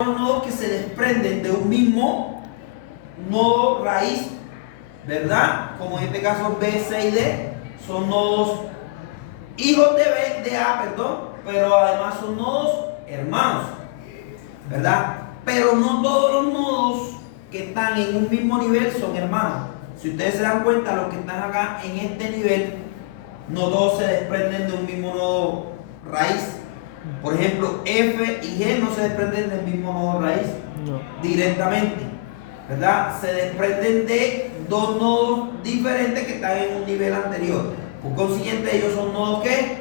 Son nodos que se desprenden de un mismo nodo raíz, ¿verdad? Como en este caso B, C y D son nodos hijos de B, de A, perdón, pero además son nodos hermanos, ¿verdad? Pero no todos los nodos que están en un mismo nivel son hermanos. Si ustedes se dan cuenta, los que están acá en este nivel, no todos se desprenden de un mismo nodo raíz. Por ejemplo, F y G no se desprenden del mismo nodo raíz directamente, ¿verdad? Se desprenden de dos nodos diferentes que están en un nivel anterior. Por consiguiente, ellos son nodos que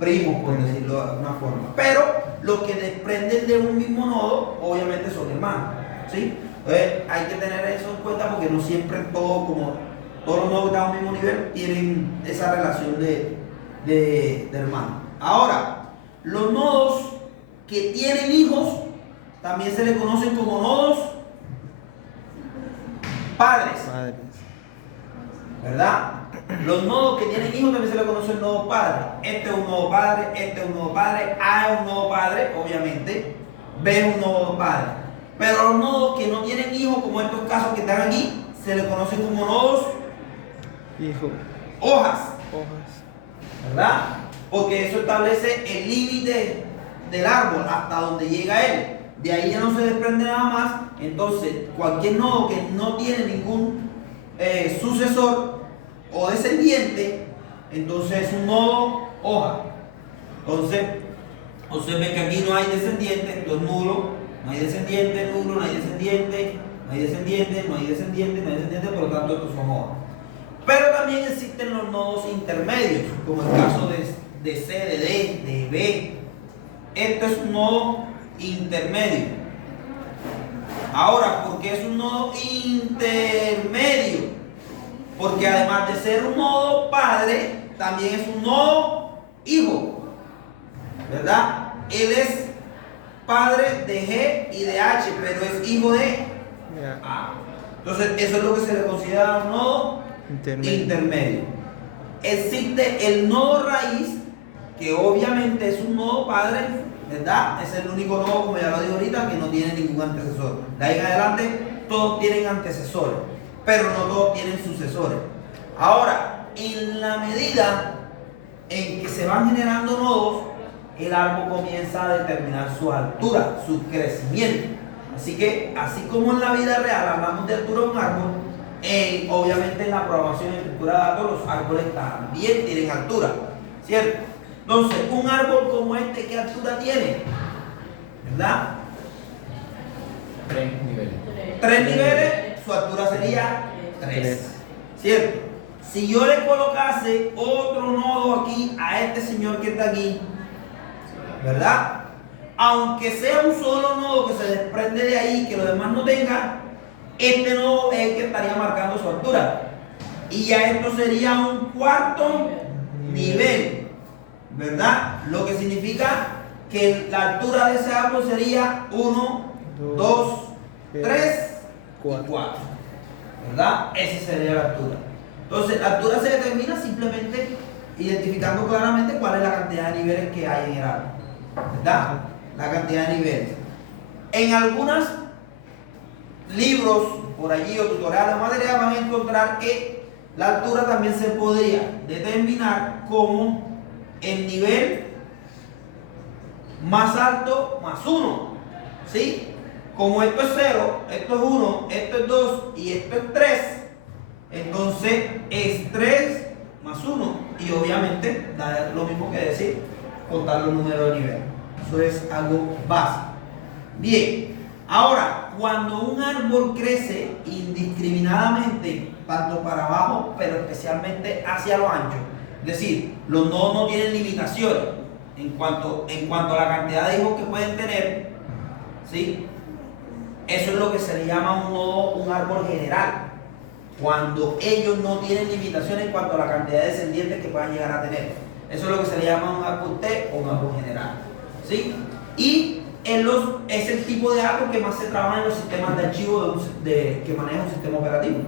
primos, por decirlo de alguna forma. Pero los que desprenden de un mismo nodo, obviamente son hermanos, ¿sí? Entonces, hay que tener eso en cuenta porque no siempre todos los nodos que están en un mismo nivel tienen esa relación de hermanos. Ahora, los nodos que tienen hijos también se les conocen como nodos padres, ¿verdad? Los nodos que tienen hijos también se les conocen nodos padres. Este es un nodo padre, este es un nodo padre, A es un nodo padre, obviamente, B es un nodo padre. Pero los nodos que no tienen hijos, como estos casos que están aquí, se les conocen como nodos hojas, ¿verdad? Porque eso establece el límite del árbol hasta donde llega él. De ahí ya no se desprende nada más. Entonces, cualquier nodo que no tiene ningún sucesor o descendiente, entonces es un nodo hoja. Entonces, ustedes ven que aquí no hay descendiente, entonces nulo, no hay descendiente, nulo, no hay descendiente, no hay descendiente, no hay descendiente, no hay descendiente, por lo tanto estos son hojas. Pero también existen los nodos intermedios, como el caso de C, de D, de B. Esto es un nodo intermedio. Ahora, ¿por qué es un nodo intermedio? Porque además de ser un nodo padre, también es un nodo hijo, ¿verdad? Él es padre de G y de H, pero es hijo de A. Entonces, eso es lo que se le considera un nodo intermedio. Existe el nodo raíz, que obviamente es un nodo padre, ¿verdad? Es el único nodo, como ya lo dije ahorita, que no tiene ningún antecesor. De ahí en adelante, todos tienen antecesores, pero no todos tienen sucesores. Ahora, en la medida en que se van generando nodos, el árbol comienza a determinar su altura, su crecimiento. Así que, así como en la vida real hablamos de altura de un árbol, obviamente en la programación y estructura de datos los árboles también tienen altura, ¿cierto? Entonces, un árbol como este, ¿qué altura tiene? ¿Verdad? 3 niveles. 3 niveles, su altura sería 3, ¿cierto? Si yo le colocase otro nodo aquí a este señor que está aquí, ¿verdad? Aunque sea un solo nodo que se desprende de ahí, que los demás no tengan, este nodo es el que estaría marcando su altura. Y ya esto sería un cuarto nivel, ¿verdad? Lo que significa que la altura de ese árbol sería 1, 2, 3 y 4, ¿verdad? Esa sería la altura. Entonces, la altura se determina simplemente identificando claramente cuál es la cantidad de niveles que hay en el árbol, ¿verdad? La cantidad de niveles. En algunos libros por allí o tutoriales o materiales van a encontrar que la altura también se podría determinar como el nivel más alto más 1, ¿sí? Como esto es 0, esto es 1, esto es 2 y esto es 3, entonces es 3 más 1 y obviamente da lo mismo que decir contar los números de nivel. Eso es algo básico. Bien, ahora, cuando un árbol crece indiscriminadamente, tanto para abajo, pero especialmente hacia lo ancho, es decir, los nodos no tienen limitaciones en cuanto a la cantidad de hijos que pueden tener, ¿sí? Eso es lo que se le llama un árbol general, cuando ellos no tienen limitaciones en cuanto a la cantidad de descendientes que puedan llegar a tener. Eso es lo que se le llama un árbol T o un árbol general, ¿sí? Y es el tipo de árbol que más se trabaja en los sistemas de archivo que maneja un sistema operativo.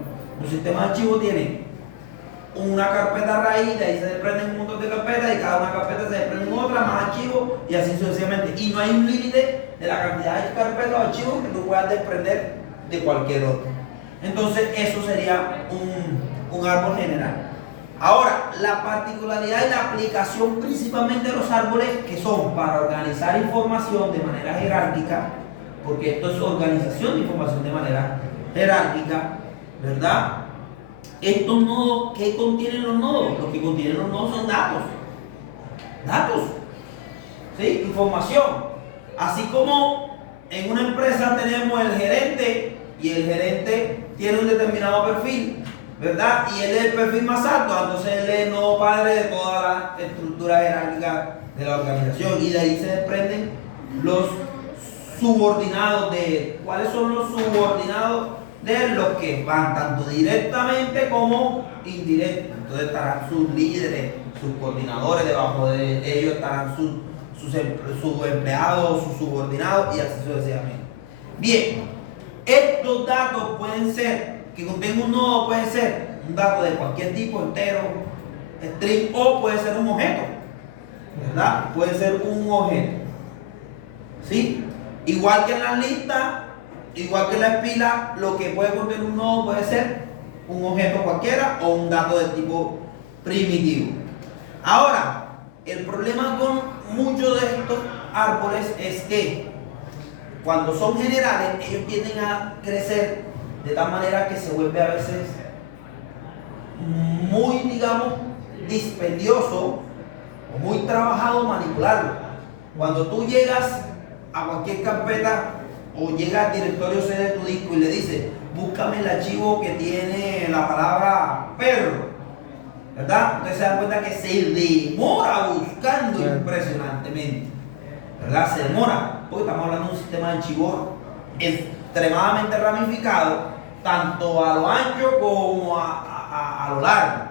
Los sistemas de archivo tienen una carpeta raíz, de ahí se desprenden un montón de carpetas y cada una carpeta se desprende en otra, más archivos y así sucesivamente. Y no hay un límite de la cantidad de carpetas o archivos que tú puedas desprender de cualquier otro. Entonces eso sería un árbol general. Ahora, la particularidad y la aplicación principalmente de los árboles, que son para organizar información de manera jerárquica, porque esto es organización de información de manera jerárquica, ¿verdad? Estos nodos, ¿qué contienen los nodos? Lo que contienen los nodos son datos. Datos. ¿Sí? Información. Así como en una empresa tenemos el gerente y el gerente tiene un determinado perfil, ¿verdad? Y él es el perfil más alto, entonces él es el nodo padre de toda la estructura jerárquica de la organización y de ahí se desprenden los subordinados de él. ¿Cuáles son los subordinados de él? Los que van tanto directamente como indirectamente. Entonces estarán sus líderes, sus coordinadores, debajo de ellos estarán sus empleados, sus subordinados y así sucesivamente. Bien, estos datos pueden ser, que contenga un nodo, puede ser un dato de cualquier tipo, entero, string, o puede ser un objeto, ¿verdad? Puede ser un objeto, ¿sí? Igual que en la lista, igual que en la pila, lo que puede contener un nodo puede ser un objeto cualquiera o un dato de tipo primitivo. Ahora, el problema con muchos de estos árboles es que cuando son generales, ellos tienden a crecer de tal manera que se vuelve a veces muy, digamos, dispendioso o muy trabajado manipularlo. Cuando tú llegas a cualquier carpeta o llegas al directorio C de tu disco y le dices, búscame el archivo que tiene la palabra perro, ¿verdad? Ustedes se dan cuenta que se demora buscando impresionantemente, ¿verdad? Se demora, porque estamos hablando de un sistema de archivos extremadamente ramificado, tanto a lo ancho como a lo largo.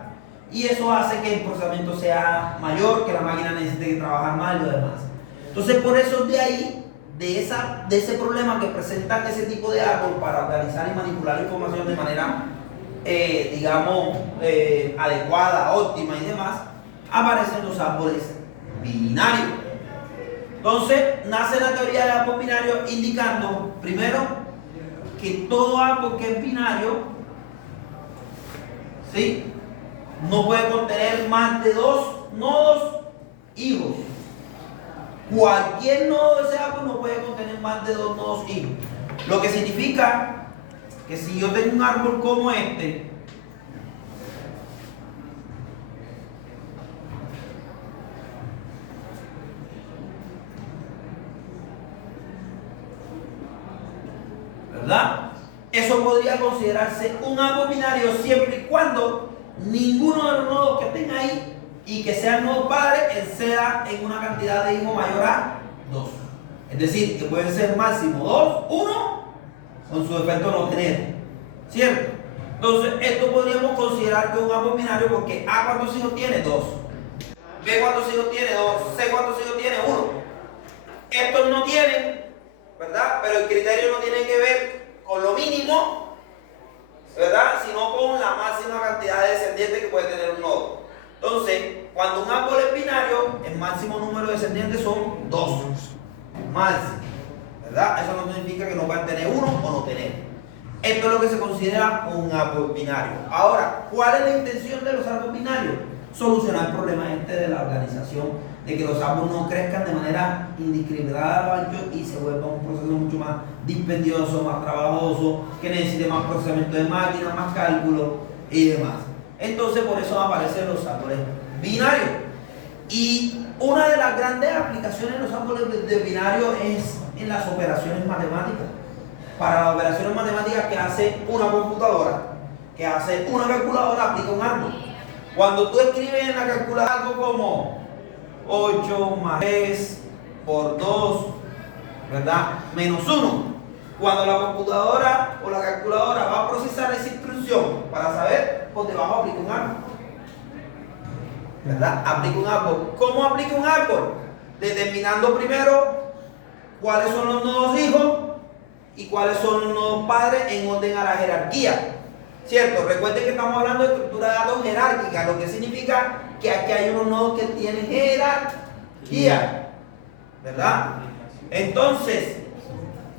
Y eso hace que el procesamiento sea mayor, que la máquina necesite trabajar más y lo demás. Entonces, por eso de ahí, de ese problema que presentan ese tipo de árbol para organizar y manipular la información de manera, digamos, adecuada, óptima y demás, aparecen los árboles binarios. Entonces, nace la teoría del árbol binario indicando, primero, que todo árbol que es binario, ¿sí?, no puede contener más de 2 nodos hijos. Cualquier nodo de ese árbol no puede contener más de 2 nodos hijos. Lo que significa que si yo tengo un árbol como este, ¿verdad? Eso podría considerarse un árbol binario siempre y cuando ninguno de los nodos que estén ahí y que sean nodos padres exceda en una cantidad de hijos mayor a 2. Es decir, que pueden ser máximo 2, 1, con su defecto no tener. ¿Cierto? Entonces, esto podríamos considerar que es un árbol binario porque A cuántos hijos tiene, 2. B cuántos hijos tiene, 2. C cuántos hijos tiene, 1. Estos no tienen, ¿verdad? Pero el criterio no tiene que ver con lo mínimo, ¿verdad?, sino con la máxima cantidad de descendientes que puede tener un nodo. Entonces, cuando un árbol es binario, el máximo número de descendientes son 2. Máximo, ¿verdad? Eso no significa que no puedan tener 1 o no tener. Esto es lo que se considera un árbol binario. Ahora, ¿cuál es la intención de los árboles binarios? Solucionar el problema de la organización, de que los árboles no crezcan de manera indiscriminada a lo ancho y se vuelva un proceso mucho más dispendioso, más trabajoso, que necesite más procesamiento de máquina, más cálculo y demás. Entonces, por eso aparecen los árboles binarios. Y una de las grandes aplicaciones de los árboles de binarios es en las operaciones matemáticas. Para las operaciones matemáticas que hace una computadora, que hace una calculadora, aplica un árbol. Cuando tú escribes en la calculadora algo como 8 más 3 por 2, ¿verdad?, menos 1. Cuando la computadora o la calculadora va a procesar esa instrucción para saber, por debajo aplica un árbol, ¿verdad? Aplica un árbol. ¿Cómo aplica un árbol? Determinando primero cuáles son los nodos hijos y cuáles son los nodos padres en orden a la jerarquía. ¿Cierto? Recuerden que estamos hablando de estructura de datos jerárquica, lo que significa que aquí hay unos nodos que tienen jerarquía, ¿verdad? Entonces,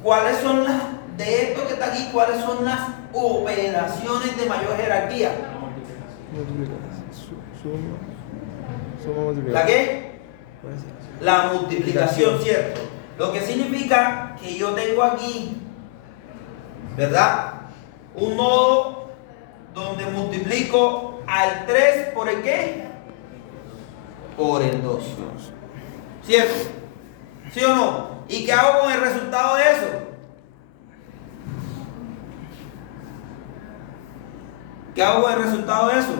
¿cuáles son las, de esto que está aquí, cuáles son las operaciones de mayor jerarquía? Suma, multiplicación. ¿La qué? La multiplicación, ¿cierto? Lo que significa que yo tengo aquí, ¿verdad? Un nodo donde multiplico al 3 por el qué? Por el 2. ¿Cierto? ¿Sí o no? ¿Y qué hago con el resultado de eso? ¿Qué hago con el resultado de eso?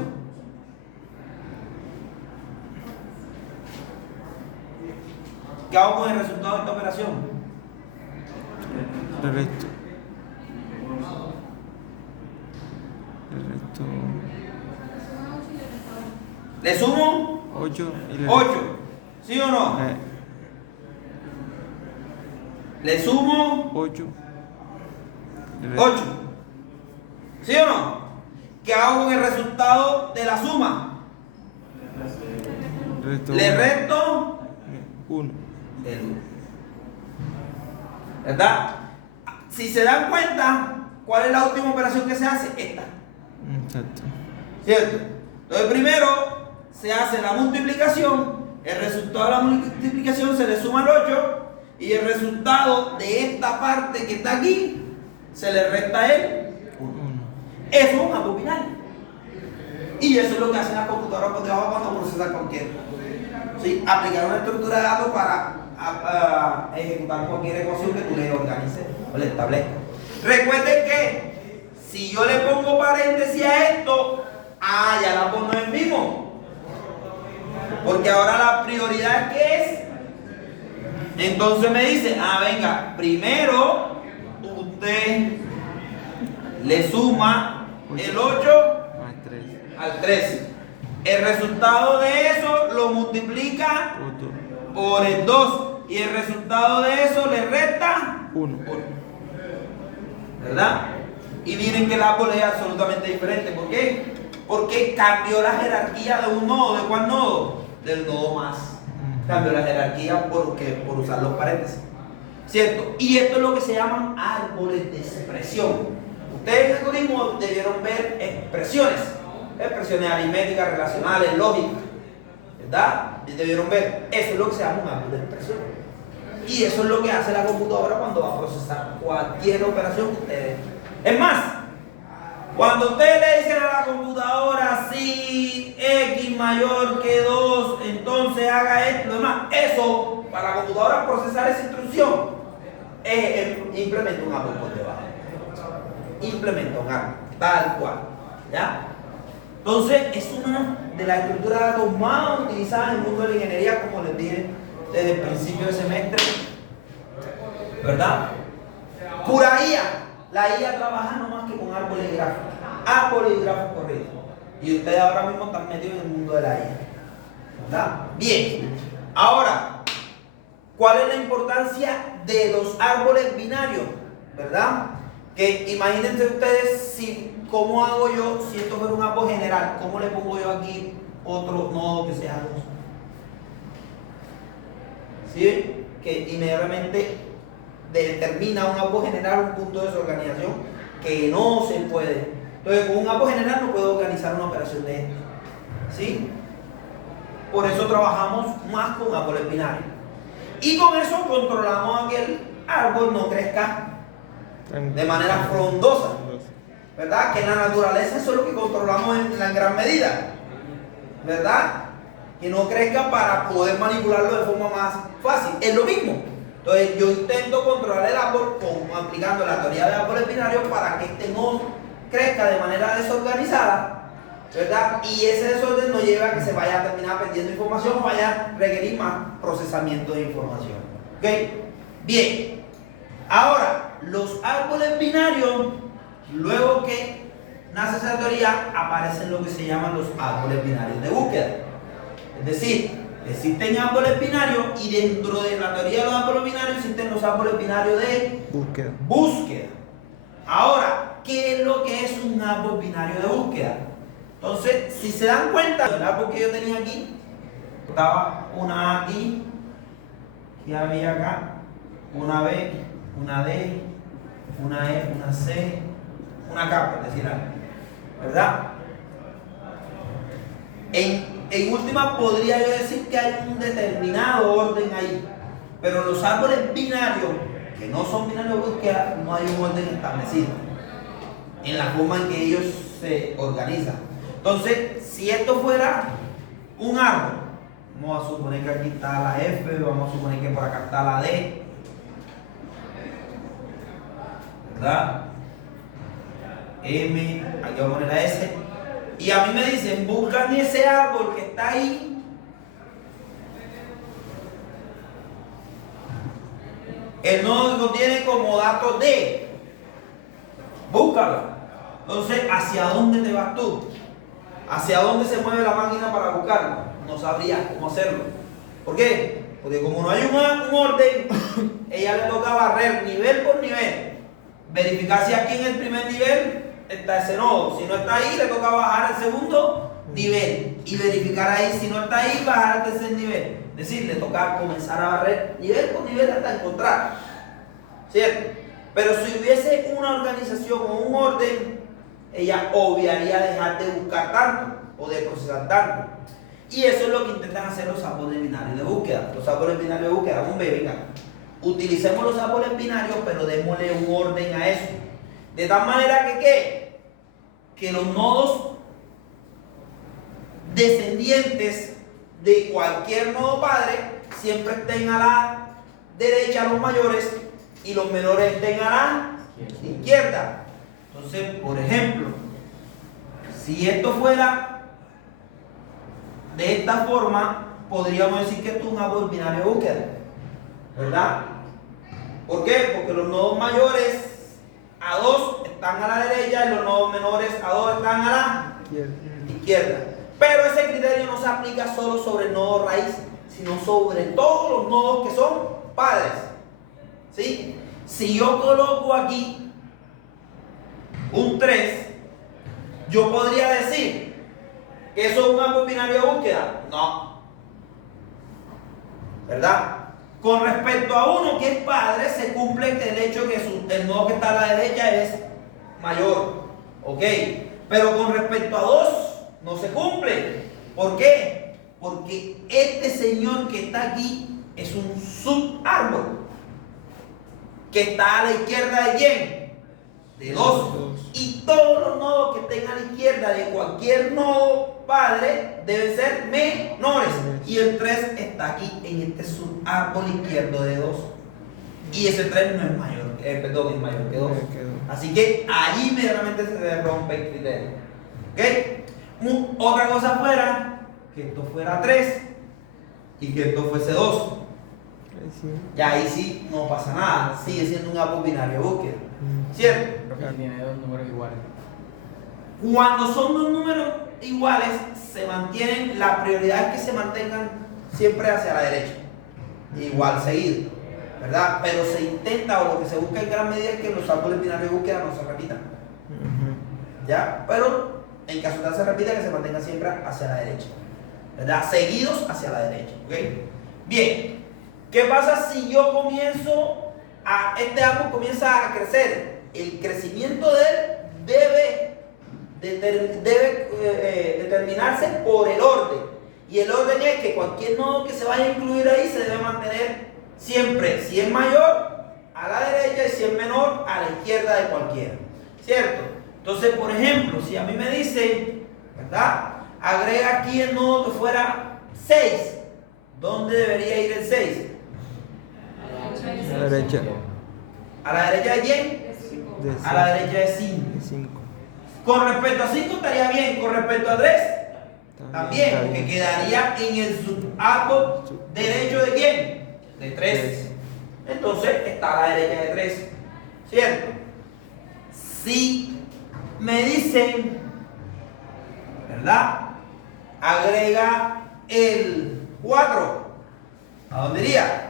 ¿Qué hago con el resultado de esta operación? Le resto. Le resto ¿Le sumo? 8 y le 8. ¿Sí o no? ¿Le sumo? 8. 8. ¿Sí o no? ¿Qué hago con el resultado de la suma? Le resto 1. el 1. ¿Verdad? Si se dan cuenta, ¿cuál es la última operación que se hace? Esta. Exacto. ¿Cierto? Entonces primero se hace la multiplicación, el resultado de la multiplicación se le suma al 8 y el resultado de esta parte que está aquí se le resta el 1. Eso es un campo binario. Y eso es lo que hacen las computadoras por debajo cuando procesan cualquier. ¿Sí? Aplicar una estructura de datos para ejecutar cualquier ecuación que tú le organices o le establezcas. Recuerden que si yo le pongo paréntesis a esto, ya la pongo en vivo. Porque ahora la prioridad ¿qué es? Entonces me dice, venga, primero usted le suma el 8 al 13. El resultado de eso lo multiplica por el 2. Y el resultado de eso le resta 1. ¿Verdad? Y miren que el árbol es absolutamente diferente. ¿Por qué? Porque cambió la jerarquía de un nodo. ¿De cuál nodo? Del nodo más. Cambió la jerarquía por usar los paréntesis. ¿Cierto? Y esto es lo que se llaman árboles de expresión. Ustedes en el algoritmo debieron ver expresiones aritméticas, relacionales, lógicas, ¿verdad? Debieron ver, eso es lo que se llama un árbol de expresión. Y eso es lo que hace la computadora cuando va a procesar cualquier operación que ustedes. Es más, cuando ustedes le dicen a la computadora si x mayor que 2, entonces haga esto, lo demás, eso para la computadora procesar esa instrucción implementa un árbol por debajo. Implementa un árbol, tal cual. ¿Ya? Entonces, es una de las estructuras de datos más utilizadas en el mundo de la ingeniería, como les dije desde el principio del semestre, ¿verdad? Pura IA. La IA trabaja no más que con árboles y gráficos corridos. Y ustedes ahora mismo están metidos en el mundo de la IA, ¿verdad? Bien. Ahora, ¿cuál es la importancia de los árboles binarios? ¿Verdad? Que imagínense ustedes ¿cómo hago yo si esto fuera un árbol general? ¿Cómo le pongo yo aquí otro nodo que sea 2? ¿Sí? Que inmediatamente determina un árbol general un punto de desorganización que no se puede. Entonces, con un árbol general no puedo organizar una operación de esto. ¿Sí? Por eso trabajamos más con árboles binarios. Y con eso controlamos a que el árbol no crezca de manera frondosa. ¿Verdad? Que en la naturaleza eso es lo que controlamos en gran medida. ¿Verdad? Que no crezca para poder manipularlo de forma más fácil. Es lo mismo. Entonces yo intento controlar el árbol aplicando la teoría de árboles binarios para que este no crezca de manera desorganizada. ¿Verdad? Y ese desorden nos lleva a que se vaya a terminar perdiendo información o vaya a requerir más procesamiento de información. ¿Ok? Bien. Ahora, los árboles binarios, luego que nace esa teoría, aparecen lo que se llaman los árboles binarios de búsqueda. Es decir, existen árboles binarios y dentro de la teoría de los árboles binarios existen los árboles binarios de búsqueda. Ahora, qué es lo que es un árbol binario de búsqueda. Entonces, si se dan cuenta, el árbol que yo tenía aquí, estaba una A aquí, que había acá, una B, una D, una E, una C, una K, por decir algo, ¿verdad? En última podría yo decir que hay un determinado orden ahí, pero los árboles binarios, que no son binarios de búsqueda, no hay un orden establecido en la forma en que ellos se organizan. Entonces, si esto fuera un árbol, vamos a suponer que aquí está la F, vamos a suponer que por acá está la D, ¿verdad? M, aquí voy a poner la S, y a mí me dicen, buscan ese árbol que está ahí, el nodo lo tiene como dato D, búscalo. Entonces, ¿hacia dónde te vas tú? ¿Hacia dónde se mueve la máquina para buscarlo? No sabría cómo hacerlo. ¿Por qué? Porque como no hay un orden, ella le toca barrer nivel por nivel, verificar si aquí en el primer nivel está ese nodo. Si no está ahí, le toca bajar al segundo nivel y verificar ahí. Si no está ahí, bajar al tercer nivel. Es decir, le toca comenzar a barrer nivel por nivel hasta encontrar. ¿Cierto? Pero si hubiese una organización o un orden, ella obviaría dejar de buscar tanto o de procesar tanto. Y eso es lo que intentan hacer los árboles binarios de búsqueda. Los árboles binarios de búsqueda, hombre, venga, utilicemos los árboles binarios, pero démosle un orden a eso. De tal manera que, ¿qué? Que los nodos descendientes de cualquier nodo padre siempre estén a la derecha, los mayores, y los menores estén a la izquierda. Entonces, por ejemplo, si esto fuera de esta forma, podríamos decir que esto es un árbol binario de búsqueda, ¿verdad? ¿Por qué? Porque los nodos mayores a 2 están a la derecha y los nodos menores a 2 están a la izquierda. Pero ese criterio no se aplica solo sobre el nodo raíz, sino sobre todos los nodos que son padres. ¿Sí? Si yo coloco aquí un 3, yo podría decir que eso es un árbol binario de búsqueda. No. ¿Verdad? Con respecto a uno que es padre, se cumple el hecho que el nodo que está a la derecha es mayor. ¿Ok? Pero con respecto a 2, no se cumple. ¿Por qué? Porque este señor que está aquí es un subárbol que está a la izquierda de ¿quién? De 2. Y todos los nodos que estén a la izquierda de cualquier nodo padre deben ser menores. Y el 3 está aquí en este subárbol izquierdo de 2. Y ese 3 no es mayor, perdón, es mayor que 2. Así que ahí inmediatamente se rompe el criterio. ¿Ok? Otra cosa fuera que esto fuera 3 y que esto fuese 2. Y ahí sí no pasa nada, sigue siendo un árbol binario de búsqueda. ¿Cierto? Creo que tiene dos números iguales. Cuando son dos números iguales, se mantienen, la prioridad es que se mantengan siempre hacia la derecha. Igual, seguido, ¿verdad? Pero se intenta, o lo que se busca en gran medida es que los árboles binarios de búsqueda no se repitan. ¿Ya? Pero en caso de que se repita, que se mantenga siempre hacia la derecha, ¿verdad? Seguidos hacia la derecha. ¿Ok? Bien. ¿Qué pasa si yo comienzo este árbol comienza a crecer? El crecimiento de él debe determinarse por el orden. Y el orden es que cualquier nodo que se vaya a incluir ahí se debe mantener siempre, si es mayor, a la derecha, y si es menor, a la izquierda de cualquiera. ¿Cierto? Entonces, por ejemplo, si a mí me dicen, ¿verdad? Agrega aquí el nodo que fuera 6. ¿Dónde debería ir el 6? A la derecha. ¿A la derecha de quién? A la derecha de 5. Con respecto a 5 estaría bien. Con respecto a 3 también, porque quedaría en el subárbol derecho de quién? De 3. Entonces está a la derecha de 3. ¿Cierto? Si me dicen, ¿verdad? Agrega el 4. ¿A dónde iría?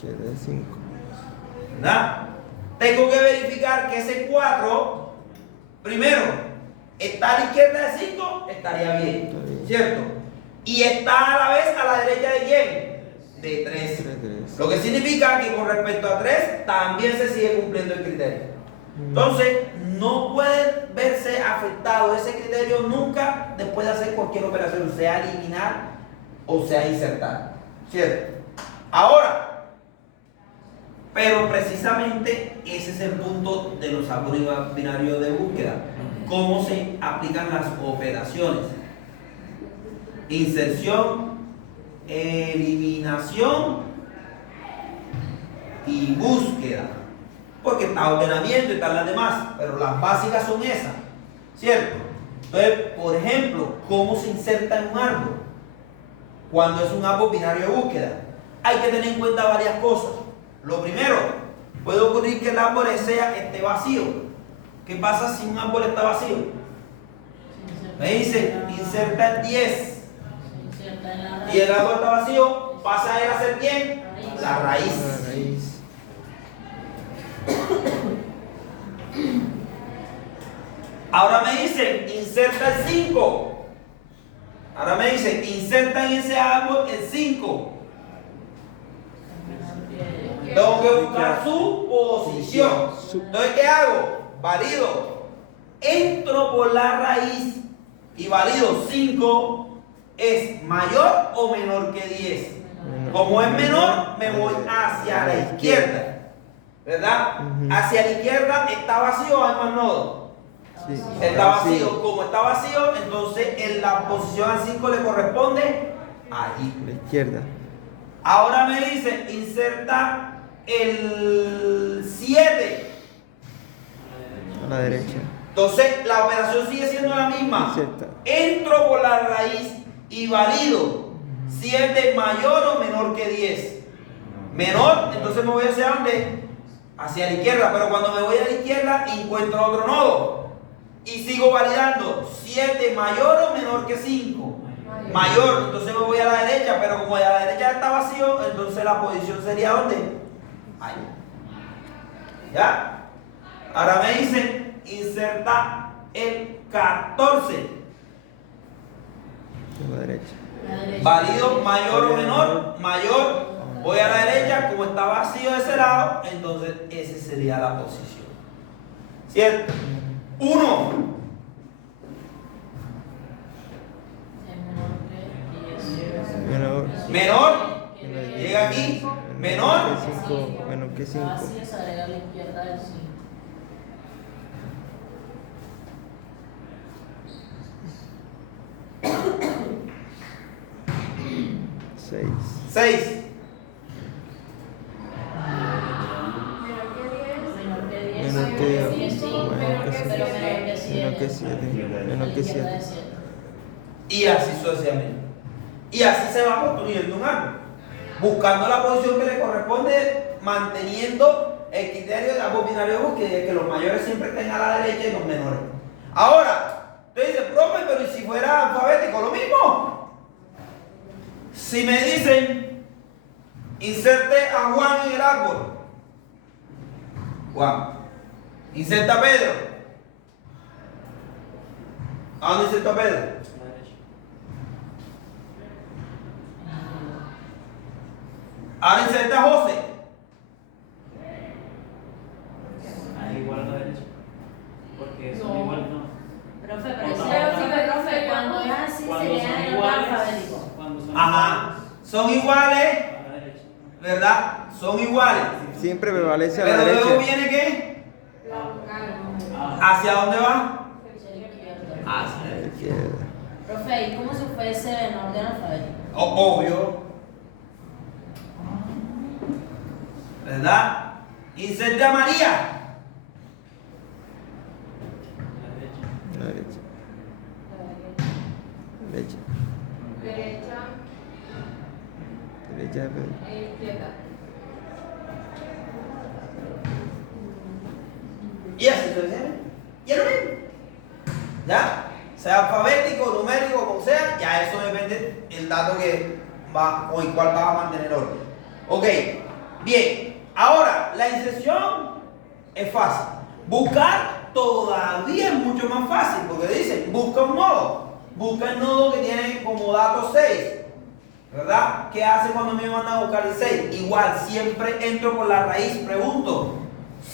Quiere 5. ¿verdad? Tengo que verificar que ese 4, primero, está a la izquierda de 5, estaría bien, ¿cierto? Y está a la vez a la derecha de quién? De 3. Lo que significa que con respecto a 3 también se sigue cumpliendo el criterio. Entonces, no puede verse afectado ese criterio nunca después de hacer cualquier operación, sea eliminar o sea insertar, ¿cierto? Ahora, pero precisamente ese es el punto de los árboles binarios de búsqueda. Cómo se aplican las operaciones: inserción, eliminación y búsqueda. Porque está ordenamiento y están las demás, pero las básicas son esas, ¿cierto? Entonces, por ejemplo, ¿cómo se inserta en un árbol? Cuando es un árbol binario de búsqueda, hay que tener en cuenta varias cosas. Lo primero, puede ocurrir que el árbol esté vacío. ¿Qué pasa si un árbol está vacío? Me dice, inserta el 10. Y el árbol está vacío, pasa a él a ser ¿quién? La raíz. Ahora me dicen, inserta el 5. Ahora me dicen, inserta en ese árbol el 5. Tengo que buscar su posición. Entonces, ¿qué hago? Valido. Entro por la raíz y valido 5 es mayor o menor que 10. Como es menor, me voy hacia la izquierda. ¿Verdad? Hacia la izquierda está vacío o hay más nodos. Sí. Está vacío. Como está vacío, entonces en la posición al 5 le corresponde allí. La izquierda. Ahora me dice, inserta el 7. A la derecha. Entonces la operación sigue siendo la misma. Inserta. Entro por la raíz y valido si es de mayor o menor que 10. Menor, entonces me voy hacia dónde? Hacia la izquierda, pero cuando me voy a la izquierda encuentro otro nodo y sigo validando si es de mayor o menor que 5. Mayor, entonces me voy a la derecha, pero como a la derecha está vacío, entonces la posición sería ¿dónde? Ahí. ¿Ya? Ahora me dicen inserta el 14. A la derecha. Válido mayor o menor, mayor. Voy a la derecha, como está vacío de ese lado, entonces esa sería la posición. ¿Cierto? 1. Menor. Llega aquí. Menor. Menor que 5. Vacío es agregar la izquierda del 5. 6. Menor que 10. Menor que 7. Menor que 7. Y así sucesivamente. Y así se va construyendo un árbol, buscando la posición que le corresponde, manteniendo el criterio de árbol binario de búsqueda, que los mayores siempre estén a la derecha y los menores. Ahora, usted dice, profe, pero ¿y si fuera alfabético? Lo mismo. Si me dicen, inserte a Juan en el árbol. Juan. Inserta a Pedro. ¿A dónde inserto a Pedro? Ahora inserta a José. Igual a la derecha. Porque son iguales, no. Profe, pero profe, cuando es así sería el alfabético. Ajá. Son iguales, A la derecha. ¿verdad? Son iguales. Siempre prevalece a la Pero luego derecha. viene ¿qué? ¿Hacia dónde va? Hacia A la izquierda. Profe, ¿y cómo se fuese en orden alfabético? Obvio. ¿Verdad? Inserte a María. A la derecha. A la derecha. Derecha. Derecha. Izquierda. Y así sucesivamente. Y es lo mismo. ¿Ya? Sea alfabético, numérico, como sea, ya eso depende del dato que va, con el cual va a mantener orden. Ok, bien. Ahora, la inserción es fácil. Buscar todavía es mucho más fácil, porque dice, busca un nodo. Busca el nodo que tiene como dato 6. ¿Verdad? ¿Qué hace cuando me mandan a buscar el 6? Igual, siempre entro por la raíz, pregunto.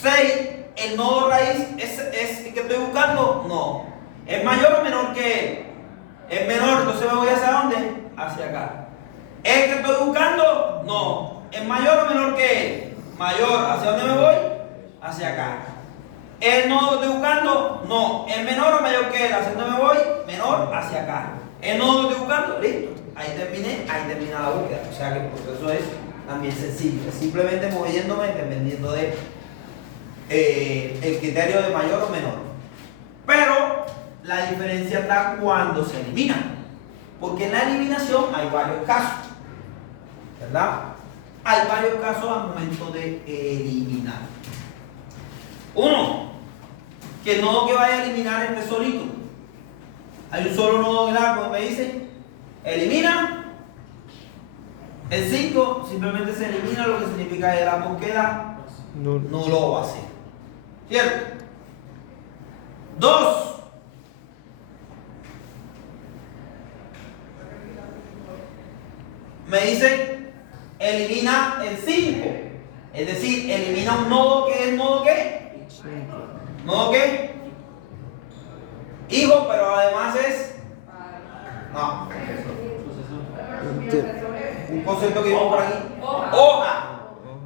6, el nodo raíz es el que estoy buscando. No. ¿Es mayor o menor que él? Es menor, entonces me voy hacia dónde? Hacia acá. ¿Es el que estoy buscando? No. ¿Es mayor o menor que él? Mayor. ¿Hacia dónde me voy? Hacia acá. ¿Es el nodo que estoy buscando? No. ¿Es menor o mayor que él? ¿Hacia dónde me voy? Menor, hacia acá. ¿Es el nodo que estoy buscando? Listo. Ahí terminé, ahí termina la búsqueda. O sea que el proceso es también sencillo. Es simplemente moviéndome dependiendo de el criterio de mayor o menor. Pero la diferencia está cuando se elimina. Porque en la eliminación hay varios casos. ¿Verdad? Hay varios casos al momento de eliminar. Uno, que el nodo que vaya a eliminar esté solito. Hay un solo nodo en el árbol, me dicen. Elimina. El 5 simplemente se elimina, lo que significa que la búsqueda nulo va a ser. ¿Cierto? 2. Me dicen, elimina el 5. Es decir, elimina un nodo que es nodo ¿qué? 5. ¿Nodo qué? Hijo, pero además es... No. Un concepto que vimos por aquí. Hoja.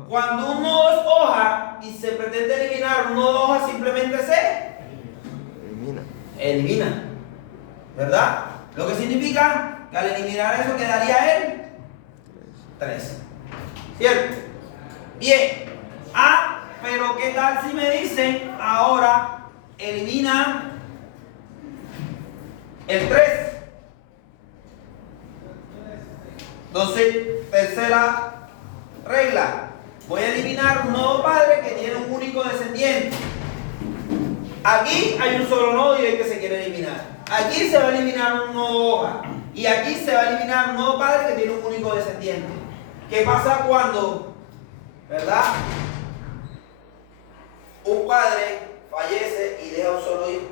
Cuando un nodo es hoja y se pretende eliminar un nodo hoja, simplemente se elimina. ¿Verdad? Lo que significa que al eliminar eso quedaría el 3. ¿Cierto? Bien. Pero ¿qué tal si me dicen ahora elimina el 3? Entonces, tercera regla. Voy a eliminar un nodo padre que tiene un único descendiente. Aquí hay un solo nodo y el que se quiere eliminar. Aquí se va a eliminar un nodo hoja. Y aquí se va a eliminar un nodo padre que tiene un único descendiente. ¿Qué pasa cuando, verdad, un padre fallece y deja un solo hijo?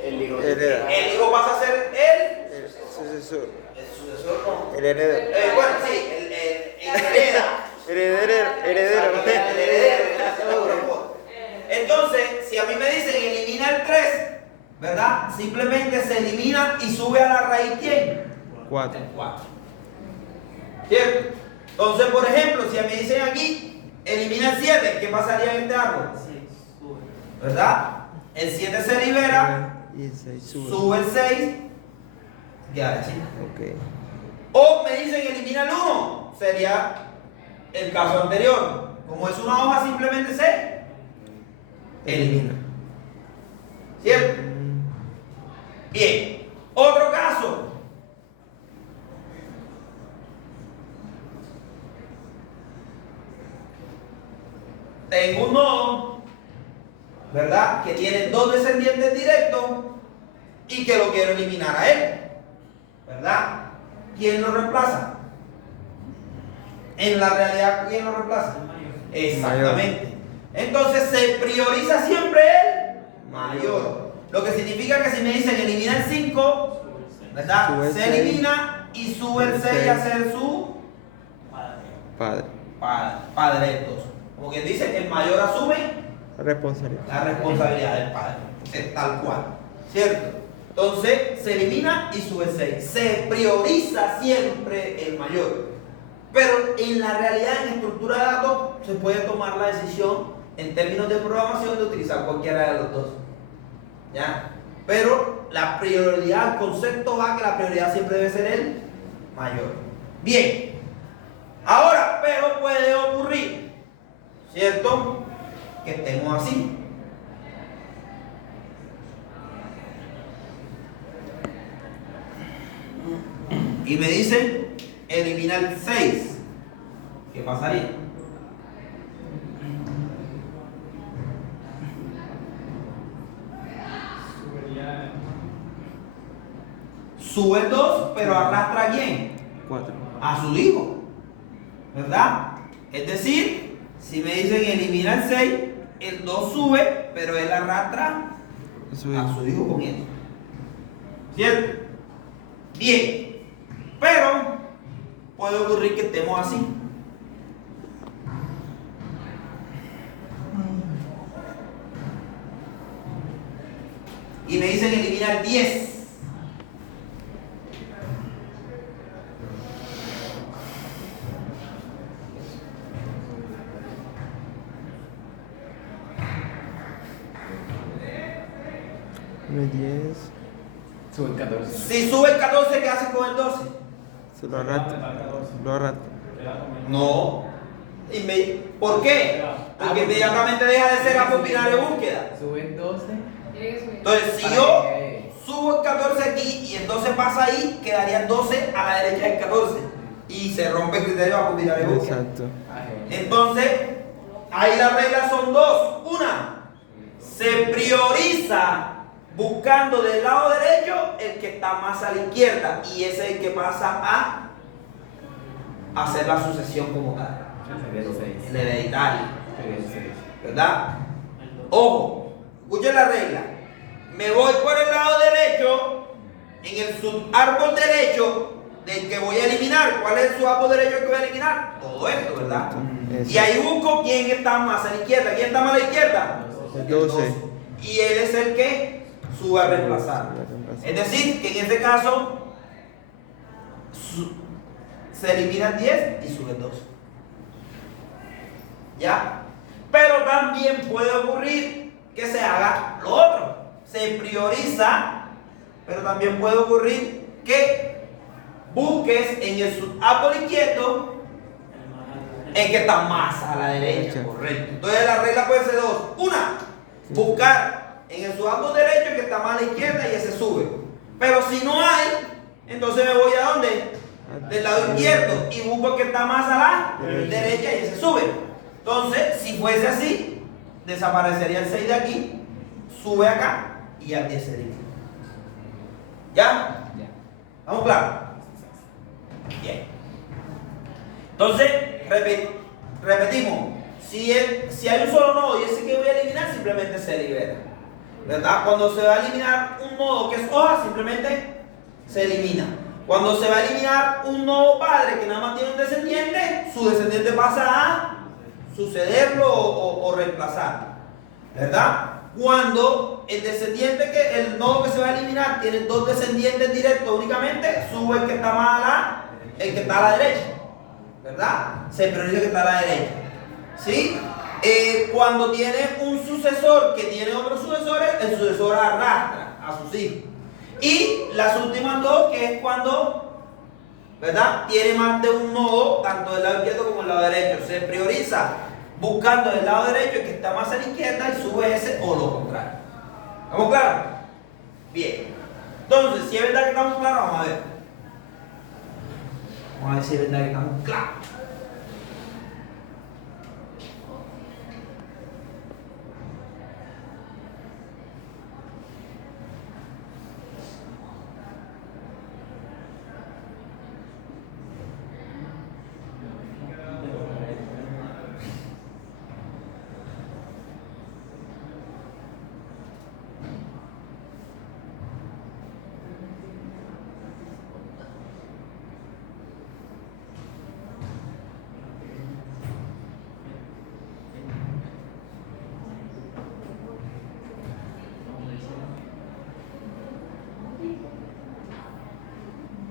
El hijo. El hijo pasa a ser el Sucesor. el sucesor, no. El heredero. Bueno, sí, el hereda. Heredero. Entonces, si a mí me dicen elimina el 3, ¿verdad? Simplemente se elimina y sube a la raíz ¿quién? 4. El 4. ¿Cierto? Entonces, por ejemplo, si a mí dicen aquí elimina el 7, ¿qué pasaría en este árbol? ¿Verdad? El 7 se libera, Y el 6 sube el 6, ya así. Ok. O me dicen elimina el 1, sería el caso anterior. Como es una hoja, simplemente se elimina. ¿Cierto? Bien. Otro caso. Tengo un nodo, ¿verdad? Que tiene 2 descendientes directos y que lo quiero eliminar a él. ¿Verdad? ¿Quién lo reemplaza? En la realidad, ¿quién lo reemplaza? Exactamente. Entonces se prioriza siempre el mayor. Lo que significa que si me dicen elimina el 5, ¿verdad? Sube el Se 6. elimina y sube el 6 a ser su Padre. padre 2. Como quien dice, el mayor asume Responsabilidad. la responsabilidad del padre. Es tal cual. ¿Cierto? Entonces se elimina y sube el 6. Se prioriza siempre el mayor. Pero en la realidad, en estructura de datos, se puede tomar la decisión en términos de programación de utilizar cualquiera de los dos. ¿Ya? Pero la prioridad, el concepto va que la prioridad siempre debe ser el mayor. Bien. Ahora, pero puede ocurrir, ¿cierto? Que estemos así. Y me dicen eliminar el 6. ¿Qué pasaría? Sube el 2, pero arrastra a quién? 4. A su hijo. ¿Verdad? Es decir, Si me dicen elimina el 6, el 2 sube, pero él arrastra a su hijo con él. ¿Cierto? Bien. Pero puede ocurrir que estemos así. Y me dicen eliminar 10. Uno 10. Sube el 14. Si sube el 14, ¿qué haces con el 12? Se lo arrastra. Lo arrastra. No. ¿Por qué? Porque inmediatamente deja de ser a binario de búsqueda. Sube el 12. Entonces, si yo subo el 14 aquí y el 12 pasa ahí, quedaría el 12 a la derecha del 14. Y se rompe el criterio de binario de búsqueda. Exacto. Entonces, ahí las reglas son dos. Una, se prioriza buscando del lado derecho el que está más a la izquierda. Y ese es el que pasa a hacer la sucesión como tal. El hereditario. ¿Verdad? Ojo, escuchen la regla. Me voy por el lado derecho, en el subárbol derecho del que voy a eliminar. ¿Cuál es el subárbol derecho que voy a eliminar? Todo esto, ¿verdad? Y ahí busco quién está más a la izquierda. ¿Quién está más a la izquierda? El 12. Y él es el que sube a reemplazar. Es decir, que en este caso se elimina el 10 y sube el 12. ¿Ya? Pero también puede ocurrir que se haga lo otro. Se prioriza, pero también puede ocurrir que busques en el subárbol izquierdo el que está más a la derecha, correcto. Entonces la regla puede ser dos. Una, buscar en el subárbol derecho el que está más a la izquierda y ese sube. Pero si no hay, entonces me voy a ¿dónde? Del lado izquierdo y busco el que está más a la derecha y ese sube. Entonces, si fuese así, desaparecería el 6 de aquí, sube acá y al 10 se elimina. ¿Ya? ¿Vamos claro? Bien. Entonces, repetimos. Si hay un solo nodo y ese que voy a eliminar, simplemente se libera. ¿Verdad? Cuando se va a eliminar un nodo que es hoja, simplemente se elimina. Cuando se va a eliminar un nodo padre que nada más tiene un descendiente, su descendiente pasa a sucederlo o reemplazar. ¿Verdad? Cuando el nodo que se va a eliminar tiene dos descendientes directos únicamente, sube el que está a la derecha. ¿Verdad? Se prioriza el que está a la derecha. ¿Sí? Cuando tiene un sucesor que tiene otros sucesores, el sucesor arrastra a sus hijos. Y las últimas dos, que es cuando, ¿verdad?, tiene más de un nodo, tanto del lado izquierdo como del lado derecho. Se prioriza buscando del lado derecho el que está más a la izquierda y sube ese o lo contrario. ¿Estamos claros? Bien. Entonces, si es verdad que estamos claros, vamos a ver. Vamos a ver si es verdad que estamos claros.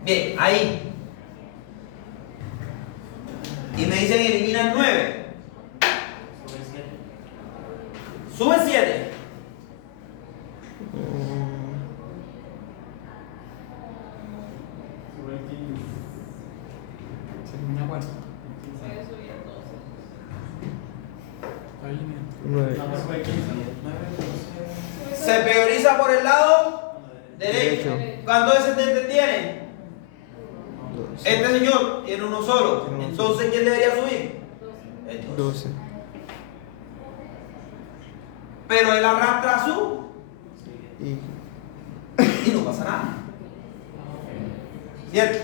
Bien, ahí. Y me dicen eliminan 9. Sube 7. No me acuerdo. 9. Se prioriza por el lado derecho. ¿Cuántos descendientes tiene? Este señor tiene uno solo. Entonces, ¿quién debería subir? El 12. Pero él arrastra a su Y y no pasa nada. ¿Cierto?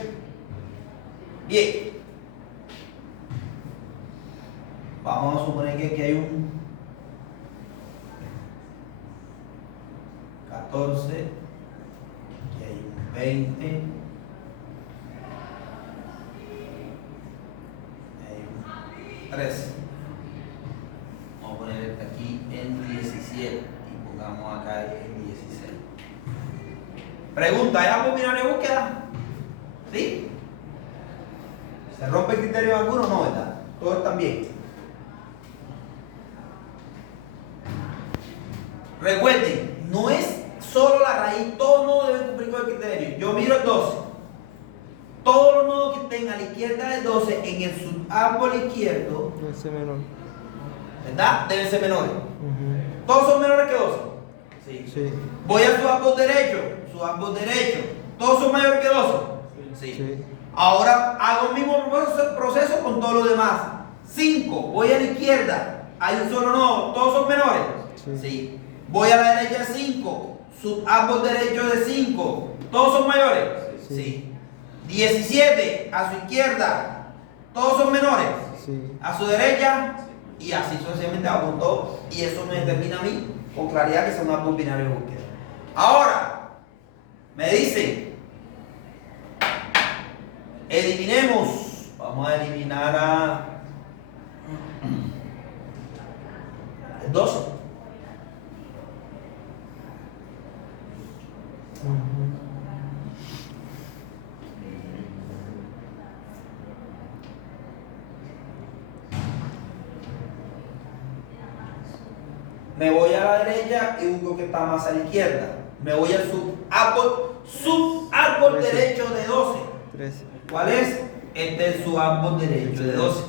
Bien. Vamos. Vamos a suponer que aquí hay un 14, aquí hay un 20, hay un 13. Vamos a poner este aquí en 17 y pongamos acá en 16. Pregunta, ¿hay algo binario de búsqueda? ¿Sí? ¿Se rompe el criterio de alguno? No, ¿verdad? Todos están bien. Recuerden, no es solo la raíz, todos los nodos deben cumplir con el criterio. Yo miro el 12. Todos los nodos que estén a la izquierda del 12 en el subárbol izquierdo, Ese menor. ¿verdad? Deben ser menores. Ujú. ¿Todos son menores que 12? Sí. Sí. Voy a subárbol derecho, ¿todos son mayores que 12? Sí. Sí. Ahora hago el mismo proceso con todos los demás. 5, voy a la izquierda, hay un solo nodo, ¿todos son menores? Sí. Voy a la derecha 5, subárbol derecho de 5, ¿todos son mayores? Sí. 17, a su izquierda, ¿todos son menores? Sí. A su derecha, y así sucesivamente hago con todos, y eso me determina a mí con claridad que son un árbol binario de búsqueda. Ahora, me dicen, eliminemos, vamos a eliminar a el 12. Ujú. Me voy a la derecha y busco que está más a la izquierda. Me voy al subárbol Trece. derecho de 12. 13. ¿Cuál es? Este es el subárbol derecho de 12.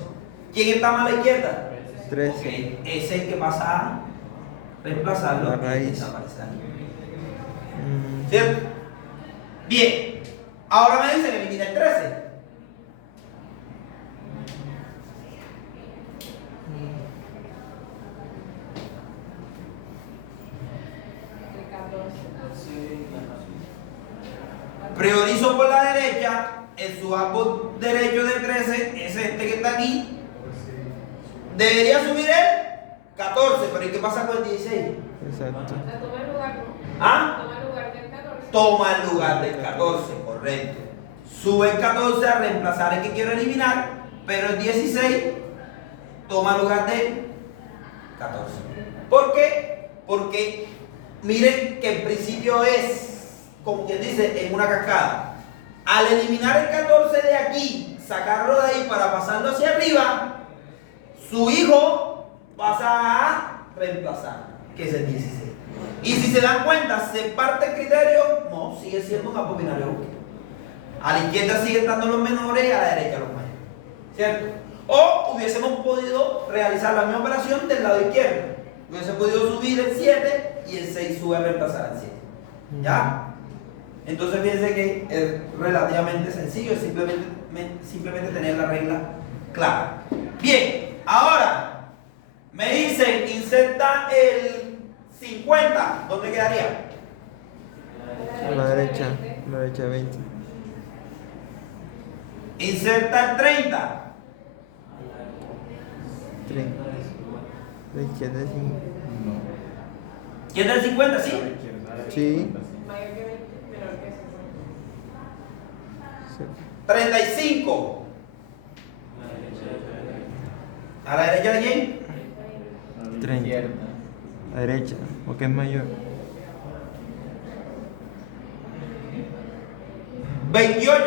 ¿Quién está más a la izquierda? 13. Ok, ese es el que pasa a reemplazarlo. La raíz. Y desaparecer. Mm. ¿Cierto? Bien. Ahora me dicen elimina el 13. Priorizo por la derecha, el subárbol derecho del 13 es este que está aquí. Debería subir el 14, pero ¿y qué pasa con el 16? Exacto. Toma el lugar, ¿no? ¿Ah? Toma el lugar del 14. Toma el lugar del 14, correcto. Sube el 14 a reemplazar el que quiero eliminar, pero el 16 toma el lugar del 14. ¿Por qué? Porque miren que el principio es, como quien dice, en una cascada. Al eliminar el 14 de aquí, sacarlo de ahí para pasarlo hacia arriba, su hijo pasa a reemplazar, que es el 16. Y si se dan cuenta, se parte el criterio, no, sigue siendo un árbol binario de búsqueda. A la izquierda siguen estando los menores y a la derecha los mayores. ¿Cierto? O hubiésemos podido realizar la misma operación del lado izquierdo. Hubiese podido subir el 7 y el 6 sube a reemplazar al 7. ¿Ya? Entonces fíjense que es relativamente sencillo, es simplemente tener la regla clara. Bien, ahora me dicen inserta el 50, ¿dónde quedaría? A la derecha. A la derecha 20. Inserta el 30. 30. La izquierda 5. ¿Quién es el 50? ¿Sí? Sí. Mayor que 20, menor que 50. 35. ¿A la derecha de quién? 30. A la derecha. Porque es mayor. 28.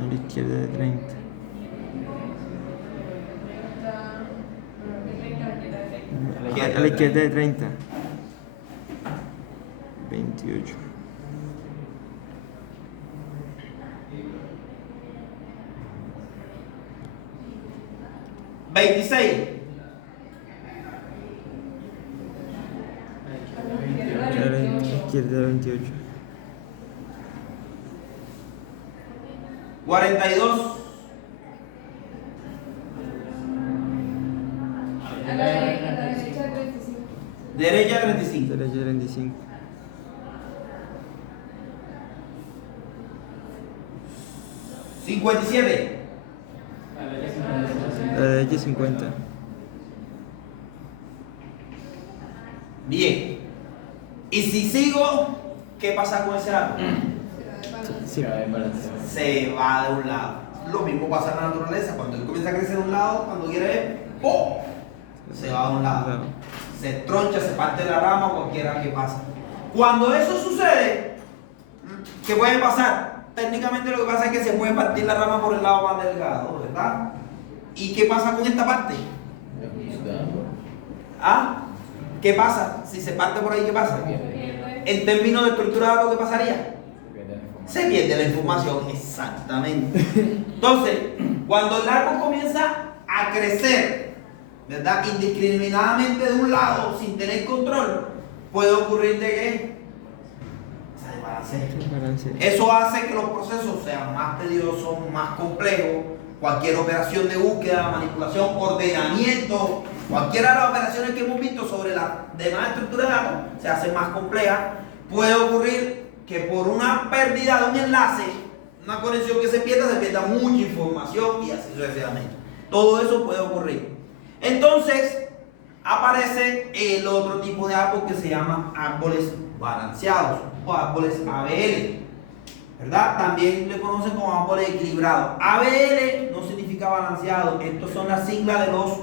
A la izquierda de 30. A la izquierda de 30. 28. 26. A la izquierda de 28. 42. A la derecha 35. Derecha 35. Derecha 35. 50. 57. La derecha 50. Bien. Y si sigo, ¿qué pasa con ese lado? Sí. Se va de un lado. Lo mismo pasa en la naturaleza. Cuando él comienza a crecer de un lado, cuando quiere ver, ¡pum! Se va de un lado. Se troncha, se parte la rama o cualquiera que pasa. Cuando eso sucede, ¿qué puede pasar? Técnicamente lo que pasa es que se puede partir la rama por el lado más delgado, ¿verdad? ¿Y qué pasa con esta parte? ¿Ah? ¿Qué pasa? Si se parte por ahí, ¿qué pasa? En términos de estructura, ¿qué pasaría? Se pierde la información, exactamente. Entonces, cuando el árbol comienza a crecer, ¿verdad? Indiscriminadamente de un lado, sin tener control, puede ocurrir de que se desbalancee. Eso hace que los procesos sean más tediosos, más complejos. Cualquier operación de búsqueda, manipulación, ordenamiento, cualquiera de las operaciones que hemos visto sobre las demás estructuras de datos se hacen más complejas. Puede ocurrir que por una pérdida de un enlace, una conexión que se pierda mucha información y así sucesivamente. Todo eso puede ocurrir. Entonces, aparece el otro tipo de árbol que se llama árboles balanceados o árboles ABL, ¿verdad? También le conocen como árboles equilibrados. ABL no significa balanceado. Estas son las siglas de los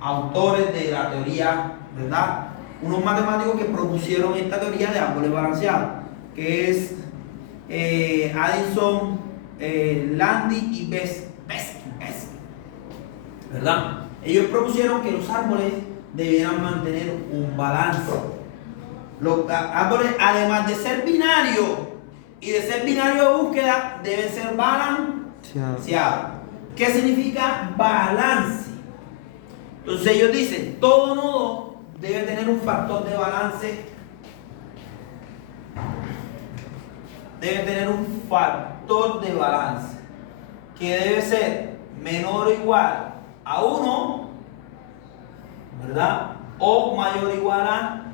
autores de la teoría, ¿verdad? Unos matemáticos que propusieron esta teoría de árboles balanceados, que es Addison, Landy y Best, ¿verdad? Ellos propusieron que los árboles debieran mantener un balance. Los árboles, además de ser binarios y de ser binario de búsqueda, deben ser balanceados. ¿Qué significa balance? Entonces ellos dicen, todo nodo debe tener un factor de balance. Debe tener un factor de balance que debe ser menor o igual a 1, ¿verdad? O mayor o igual a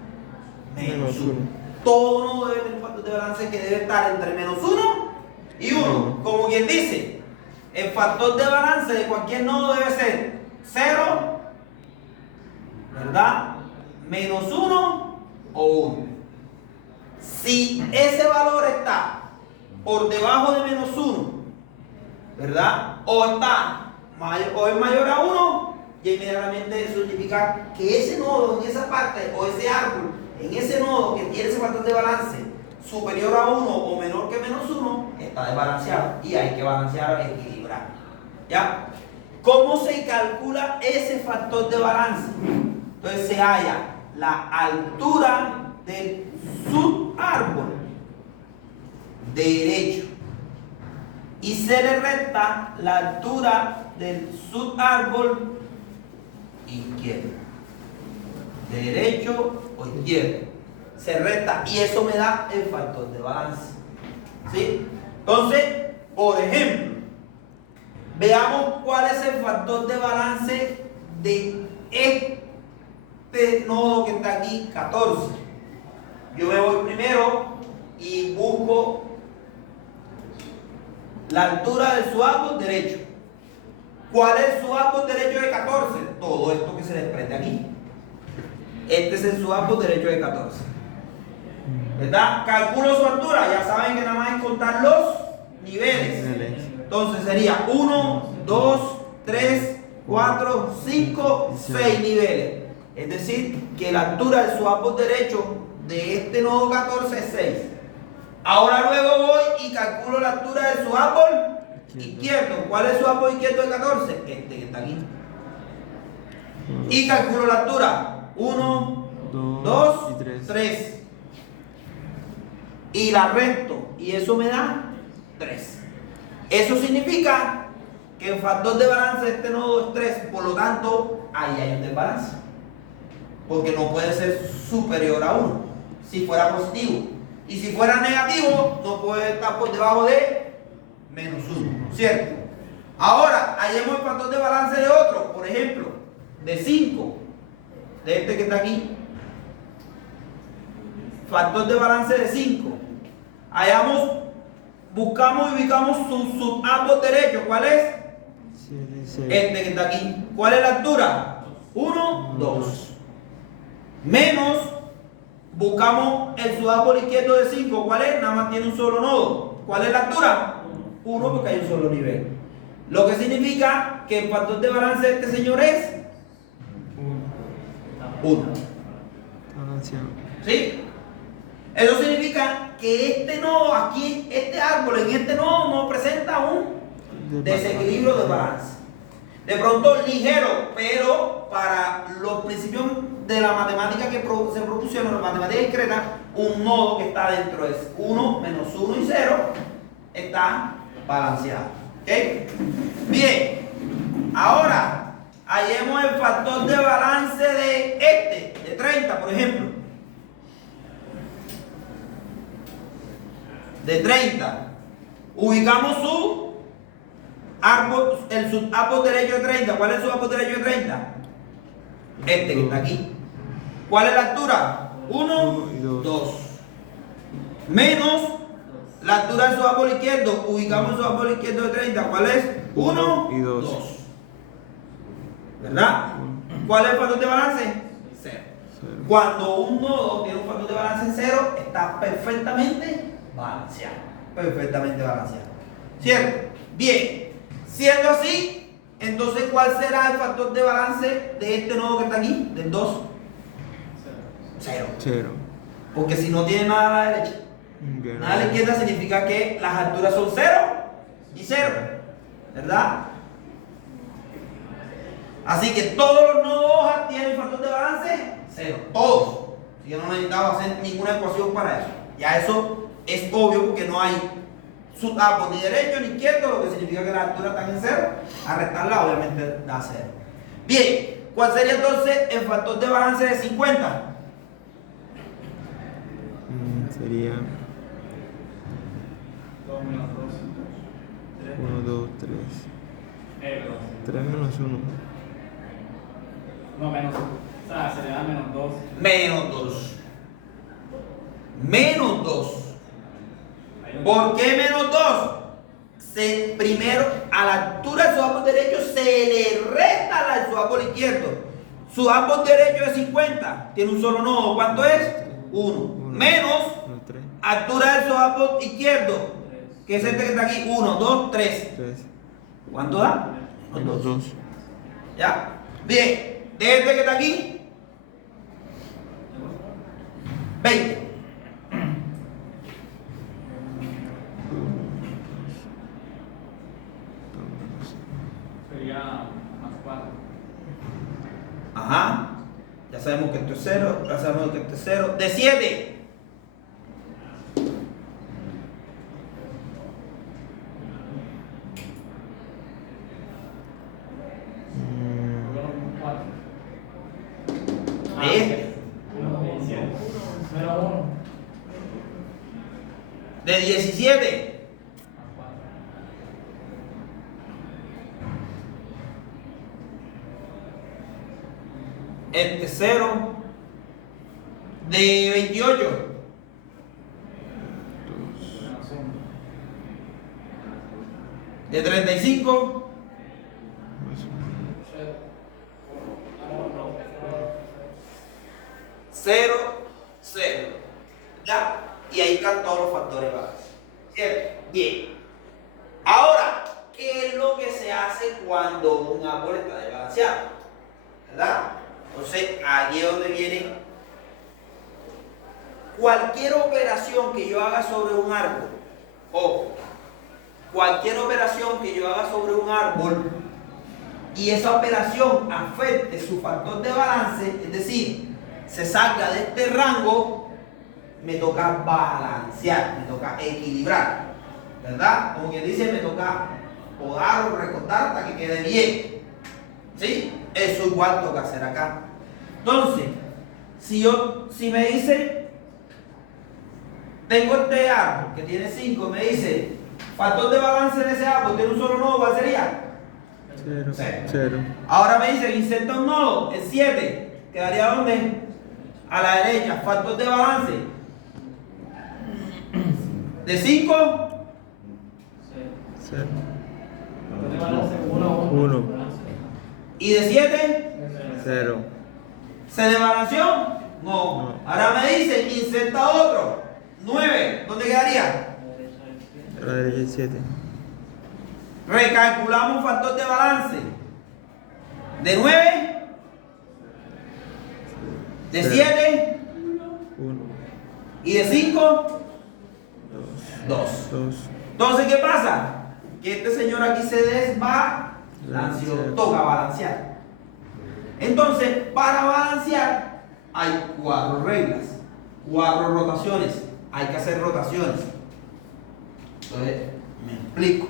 menos 1. Todo nodo debe tener un factor de balance que debe estar entre menos 1 y 1. Como quien dice, el factor de balance de cualquier nodo debe ser 0, ¿verdad? Menos 1 o 1. Si ese valor está por debajo de menos 1, ¿verdad? O es mayor a 1, y inmediatamente eso significa que ese nodo en esa parte, o ese árbol, en ese nodo que tiene ese factor de balance superior a 1 o menor que menos 1, está desbalanceado y hay que balancear o equilibrar. ¿Ya? ¿Cómo se calcula ese factor de balance? Entonces se halla la altura del subárbol derecho y se le resta la altura del subárbol izquierdo. Derecho o izquierdo. Se resta y eso me da el factor de balance. ¿Sí? Entonces, por ejemplo, veamos cuál es el factor de balance de este nodo que está aquí, 14. Yo me voy primero y busco la altura del subárbol derecho. ¿Cuál es el subárbol derecho de 14? Todo esto que se desprende aquí. Este es el subárbol derecho de 14. ¿Verdad? Calculo su altura. Ya saben que nada más es contar los niveles. Entonces sería 1, 2, 3, 4, 5, 6 niveles. Es decir, que la altura del subárbol derecho de este nodo 14 es 6. Ahora luego voy y calculo la altura del subárbol izquierdo. ¿Cuál es el subárbol izquierdo de 14? Este que está aquí. Y calculo la altura. 1, 2, 3. Y la resto. Y eso me da 3. Eso significa que el factor de balance de este nodo es 3. Por lo tanto, ahí hay un desbalance. Porque no puede ser superior a 1. Si fuera positivo. Y si fuera negativo, no puede estar por debajo de menos 1. ¿Cierto? Ahora, hallemos el factor de balance de otro. Por ejemplo, de 5. De este que está aquí. Factor de balance de 5. Hallamos buscamos y ubicamos su subárbol derecho. ¿Cuál es? 7, 6. Este que está aquí. ¿Cuál es la altura? 1, 2. Menos, buscamos el subárbol izquierdo de 5. ¿Cuál es? Nada más tiene un solo nodo. ¿Cuál es la altura? 1, porque hay un solo nivel. Lo que significa que el factor de balance de este señor es 1. Balanceado. ¿Sí? Eso significa que este nodo aquí, este árbol en este nodo no presenta un desequilibrio de balance. De pronto ligero, pero para los principios de la matemática que se propusieron, la matemática discreta, un nodo que está dentro es 1, menos 1 y 0, está balanceado. ¿Ok? Bien, ahora hallemos el factor de balance de este, de 30, por ejemplo. De 30. Ubicamos su árbol, el subárbol derecho de 30. ¿Cuál es el subárbol derecho de 30? Este que está aquí. ¿Cuál es la altura? 1 y 2. dos. Menos la altura del subárbol izquierdo. Ubicamos el subárbol izquierdo de 30. ¿Cuál es? 1 y 2. 2. ¿Verdad? ¿Cuál es el factor de balance? 0. Cuando un nodo tiene un factor de balance en 0, está perfectamente balanceado. Perfectamente balanceado. ¿Cierto? Bien. Siendo así, entonces, ¿cuál será el factor de balance de este nodo que está aquí? Del 2. 0. 0. Porque si no tiene nada a la derecha, nada a la izquierda, significa que las alturas son 0 y 0. ¿Verdad? Así que todos los nodos hojas tienen factor de balance 0. Todos. Así que no necesitamos hacer ninguna ecuación para eso. Ya eso es obvio porque no hay subárbol ni derecho ni izquierdo, lo que significa que las alturas están en 0. A restarla obviamente da 0. Bien, ¿cuál sería entonces el factor de balance de 50? Sería 2 menos 2. 1, 2, 3. 3 menos 1. No, menos. O sea, se le da menos 2. Menos 2. Menos 2. ¿Por qué menos 2? Primero, a la altura del subárbol derecho se le resta al subárbol izquierdo. Subárbol derecho es 50. Tiene un solo nodo. ¿Cuánto es? 1. Menos altura del subárbol izquierdo, que es este que está aquí. 1, 2, 3. ¿Cuánto da? Menos 2. ¿Ya? Bien. De este que está aquí, 20. Sería más 4. Ajá. Ya sabemos que esto es 0. Ya sabemos que esto es 0. De 7. De 17. Este 0. De 28. De 35. 0, 0. ¿Ya? Y ahí están todos los factores de balance. ¿Cierto? Bien. Ahora, ¿qué es lo que se hace cuando un árbol está desbalanceado? ¿Verdad? Entonces, aquí es donde viene cualquier operación que yo haga sobre un árbol. Ojo, cualquier operación que yo haga sobre un árbol y esa operación afecte su factor de balance, es decir, se salga de este rango, me toca balancear, me toca equilibrar, ¿verdad? Como quien dice, me toca podar o recortar hasta que quede bien, ¿sí? Eso igual toca hacer acá. Entonces, si me dice, tengo este árbol que tiene 5, me dice, factor de balance en ese árbol tiene un solo nodo, ¿cuál sería? 0. Ahora me dice, inserta un nodo, el 7, ¿quedaría dónde? A la derecha. Factor de balance de 5, 0. Entonces balance 1, 1. ¿Y de 7? 0. ¿Se desbalanceó? No. No. Ahora me dice, inserta otro. 9. ¿Dónde quedaría? A la derecha el 7. Recalculamos factor de balance. De 9. De 7. 1. Y de 5. 2. 2. Entonces, ¿qué pasa? Que este señor aquí se desbalanceó. Toca balancear. Entonces, para balancear hay 4 reglas, 4 rotaciones. Hay que hacer rotaciones. Entonces, me explico.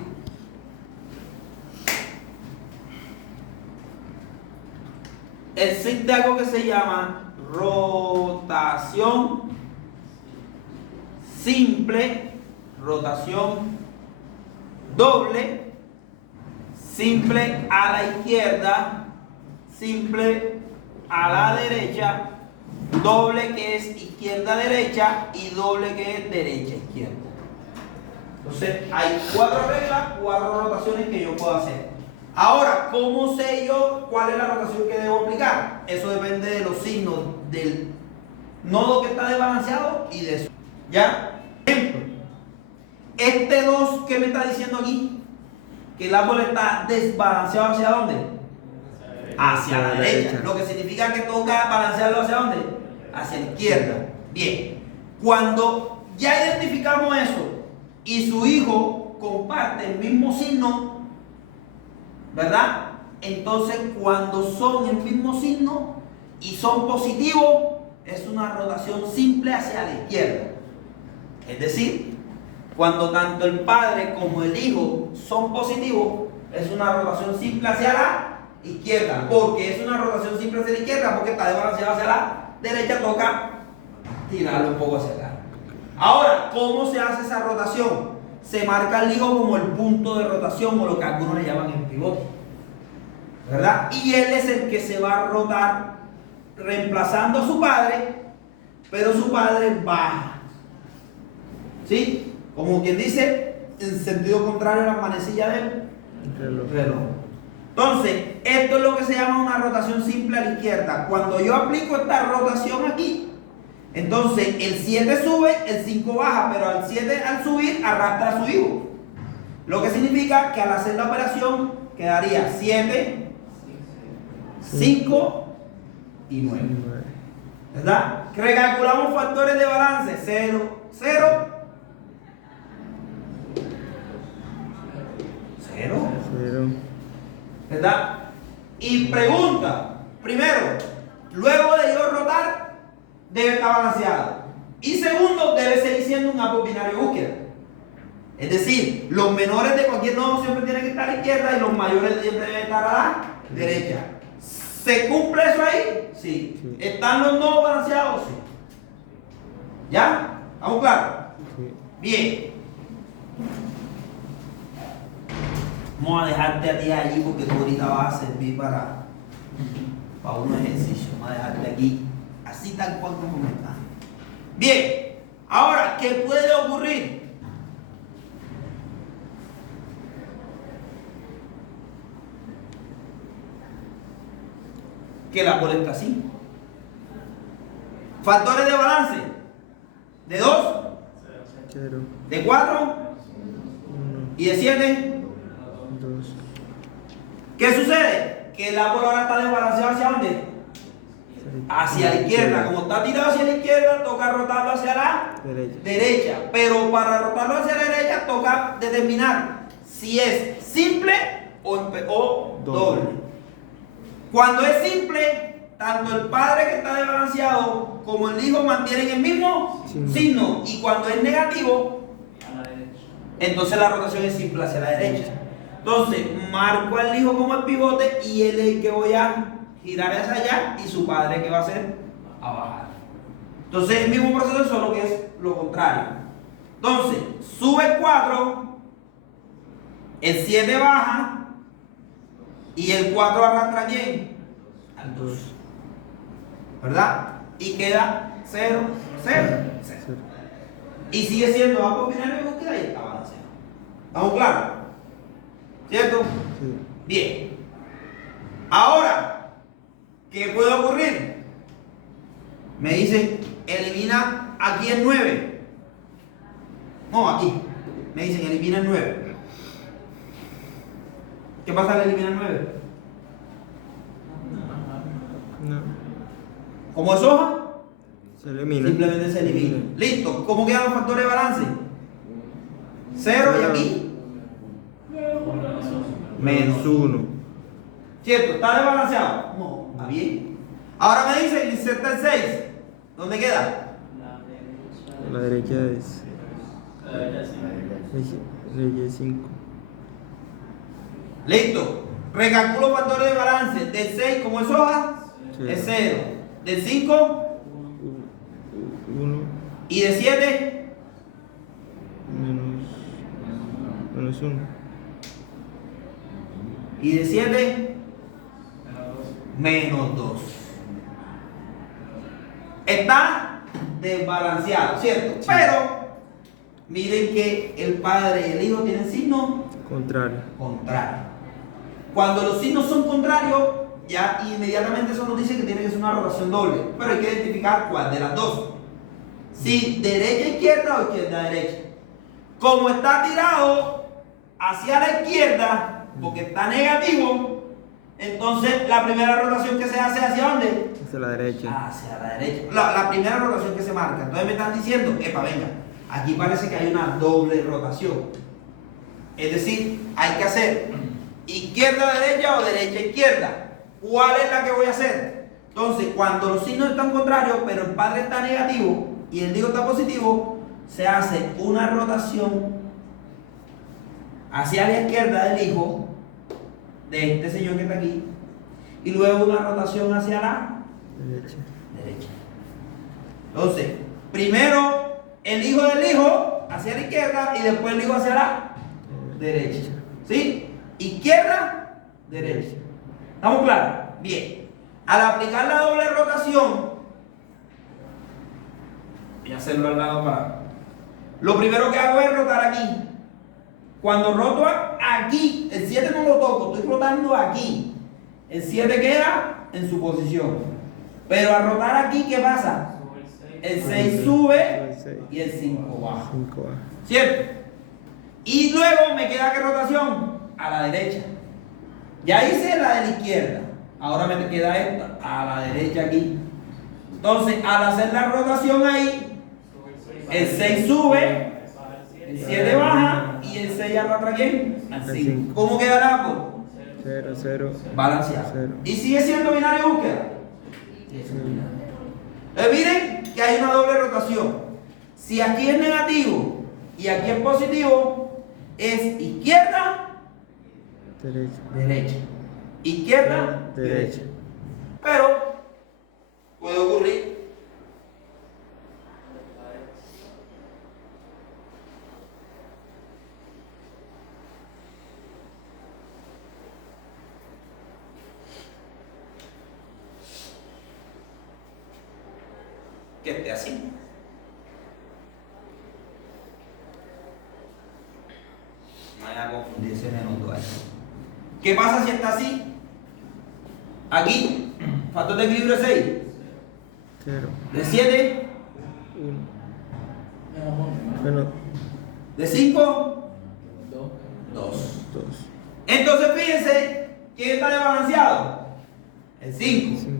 Existe algo que se llama rotación simple, rotación doble, simple a la izquierda, simple a la derecha, doble que es izquierda-derecha y doble que es derecha-izquierda. Entonces hay 4 reglas, 4 rotaciones que yo puedo hacer. Ahora, ¿cómo sé yo cuál es la rotación que debo aplicar? Eso depende de los signos del nodo que está desbalanceado y de eso. ¿Ya? Ejemplo, este 2 que me está diciendo aquí, que el árbol está desbalanceado ¿hacia dónde? Hacia la derecha. Lo que significa que toca balancearlo ¿hacia dónde? Hacia la izquierda. Bien. Cuando ya identificamos eso y su hijo comparte el mismo signo, ¿verdad? Entonces, cuando son el mismo signo y son positivos, es una rotación simple hacia la izquierda. Es decir, cuando tanto el padre como el hijo son positivos, es una rotación simple hacia la izquierda. Porque es una rotación simple hacia la izquierda, porque está desbalanceado hacia la derecha, toca tirarlo un poco hacia acá. Ahora, ¿cómo se hace esa rotación? Se marca el hijo como el punto de rotación o lo que algunos le llaman el pivote, ¿verdad? Y él es el que se va a rotar reemplazando a su padre, pero su padre baja, ¿sí? Como quien dice, en sentido contrario a la manecilla del reloj. Entonces, esto es lo que se llama una rotación simple a la izquierda. Cuando yo aplico esta rotación aquí, entonces el 7 sube, el 5 baja, pero al 7 al subir arrastra a su hijo. Lo que significa que al hacer la operación quedaría 7, 5 y 9. ¿Verdad? Recalculamos factores de balance. 0, 0, 0. ¿Verdad? Y pregunta, primero, luego de yo rotar, debe estar balanceado. Y segundo, debe seguir siendo un árbol binario de búsqueda. Es decir, los menores de cualquier nodo siempre tienen que estar a la izquierda y los mayores siempre deben estar a la derecha. ¿Se cumple eso ahí? Sí. ¿Están los nodos balanceados? Sí. ¿Ya? ¿Estamos claros? Sí. Bien. Vamos a dejarte a ti allí porque tú ahorita vas a servir para unos ejercicios. Vamos a dejarte aquí, así tal cual como está. Bien, ahora, ¿qué puede ocurrir? Que la bola está así. Factores de balance. De 2, 0. de 4 1. y de 7. 2. ¿Qué sucede? Que el árbol ahora está desbalanceado ¿hacia dónde? Hacia la izquierda. Como está tirado hacia la izquierda, toca rotarlo hacia la derecha. Pero para rotarlo hacia la derecha, toca determinar si es simple o doble. Cuando es simple, tanto el padre que está desbalanceado como el hijo mantienen el mismo signo. Y cuando es negativo, entonces la rotación es simple hacia la derecha. Entonces, marco al hijo como el pivote y él es el que voy a girar hacia allá y su padre que va a hacer a bajar. Entonces, el mismo proceso, solo que es lo contrario. Entonces, sube 4, el 7 baja y el 4 arrastra a quién? Al 2. ¿Verdad? Y queda 0, 0, 0. Y sigue siendo árbol binario de búsqueda y está balanceado. ¿Estamos claros? ¿Cierto? Sí. Bien. Ahora, ¿qué puede ocurrir? Me dicen, elimina aquí el 9. No, aquí. Me dicen, elimina el 9. ¿Qué pasa al eliminar el 9? No. Como es hoja, Se elimina. simplemente se elimina. Listo. ¿Cómo quedan los factores de balance? 0 y aquí Menos 1. ¿cierto? ¿Está desbalanceado? No, está bien. Ahora me dice, inserta el 6. ¿Dónde queda? A la derecha es. Derecha 5. Listo. Recalculo factores de balance. De 6, como es hoja, Sí. es 0. De 5 1 y de 7, menos 1. y de 7, menos 2. Está desbalanceado, ¿cierto? Pero miren que el padre y el hijo tienen signos Contrario. contrarios. Cuando los signos son contrarios, ya inmediatamente eso nos dice que tiene que ser una rotación doble. Pero hay que identificar cuál de las dos. Si derecha izquierda o izquierda derecha. Como está tirado hacia la izquierda, porque está negativo, entonces la primera rotación que se hace, ¿hacia dónde? Hacia la derecha. Hacia la derecha. La primera rotación que se marca. Entonces me están diciendo, epa, venga, aquí parece que hay una doble rotación. Es decir, hay que hacer izquierda-derecha o derecha-izquierda. ¿Cuál es la que voy a hacer? Entonces, cuando los signos están contrarios, pero el padre está negativo y el hijo está positivo, se hace una rotación hacia la izquierda del hijo, de este señor que está aquí, y luego una rotación hacia la Derecha. derecha. Entonces, primero el hijo del hijo hacia la izquierda y después el hijo hacia la derecha. ¿Sí? Izquierda, derecha. ¿Estamos claros? Bien. Al aplicar la doble rotación, voy a hacerlo al lado para. Lo primero que hago es rotar aquí. Cuando roto aquí, el 7 no lo toco, estoy rotando aquí. El 7 queda en su posición. Pero al rotar aquí, ¿qué pasa? El 6 sube y el 5 baja. 5 A. ¿Cierto? Y luego me queda ¿qué rotación? A la derecha. Ya hice la de la izquierda. Ahora me queda esta, a la derecha aquí. Entonces, al hacer la rotación ahí, el 6 sube, el 7 baja y el 6 arrastra ¿a quién? Al 5. ¿Cómo queda el árbol? 0, 0. Balanceado. Cero. ¿Y sigue siendo binario búsqueda? Miren que hay una doble rotación. Si aquí es negativo y aquí es positivo, es izquierda, Derecha. derecha. Izquierda, Derecha. Pero puede ocurrir que esté así. No vaya a confundirse en el otro ahí. ¿Qué pasa si está así? Aquí, factor de equilibrio es 6. 0. De 7, 1. Menos de 5, 2. 2. Entonces fíjense, ¿quién está desbalanceado? El 5. 5.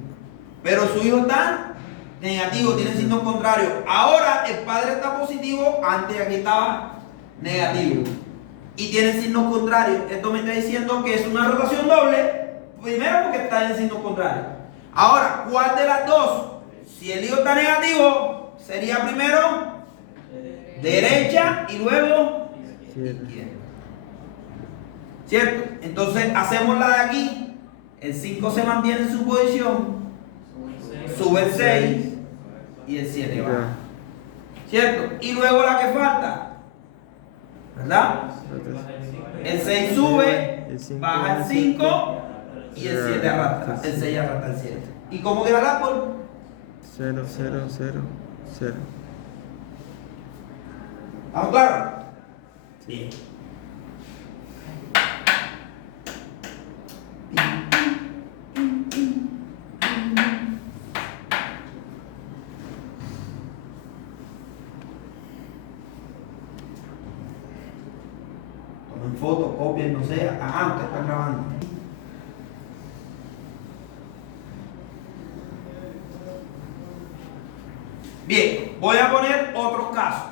Pero su hijo está negativo, tiene signos contrarios. Ahora el padre está positivo, antes aquí estaba negativo. Y tiene signos contrarios. Esto me está diciendo que es una rotación doble. Primero porque está en signos contrarios. Ahora, ¿cuál de las dos? Si el hijo está negativo, sería primero derecha y luego izquierda. ¿Cierto? Entonces hacemos la de aquí. El 5 se mantiene en su posición. Sube el 6 y el 7 baja. ¿Cierto? Y luego la que falta, ¿verdad? El 6 sube, baja el 5 y el 7 arrastra. El 6 arrastra el 7. ¿Y cómo queda el árbol? 0, 0, 0, 0. ¿Estamos claros? Bien. Tomen fotos, copien, no sé. Ajá, usted está grabando. Bien, voy a poner otros casos.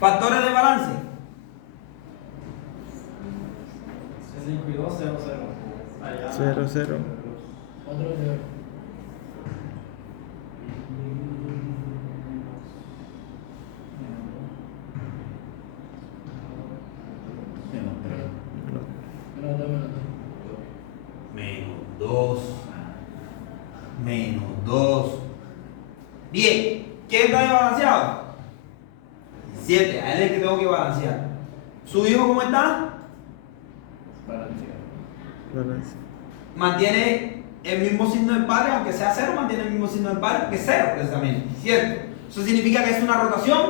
Factores de balance. 62, 0, 0. Allá. 0, 0. Otro 0. Menos 3. Menos 2, menos 2. Menos 2. Menos 2. Bien, ¿quién está desbalanceado? 7, a él es el que tengo que balancear. ¿Su hijo cómo está? Balanceado. Balance. Mantiene el mismo signo del padre, aunque sea 0, mantiene el mismo signo del padre, que es 0 precisamente, ¿cierto? Eso significa que es una rotación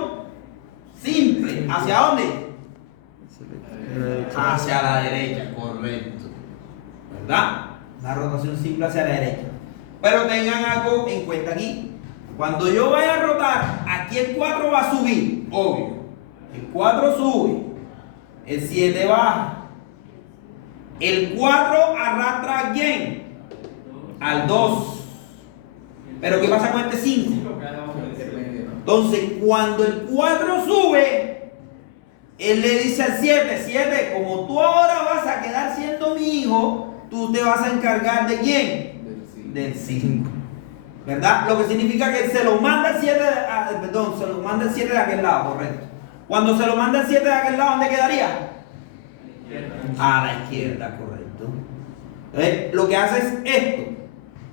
simple. ¿Hacia dónde? Hacia la derecha, correcto. ¿Verdad? La rotación simple hacia la derecha. Pero tengan algo en cuenta aquí. Cuando yo vaya a rotar, aquí el 4 va a subir, obvio. El 4 sube, el 7 baja. El 4 arrastra a quién? Al 2. Pero ¿qué pasa con este 5? Entonces, cuando el 4 sube, él le dice al 7, 7, como tú ahora vas a quedar siendo mi hijo, tú te vas a encargar de quién? Del 5. ¿Verdad? Lo que significa que se lo manda el 7, se lo manda el 7 de aquel lado, correcto. Cuando se lo manda el 7 de aquel lado, ¿dónde quedaría? A la izquierda, correcto. Entonces, lo que hace es esto.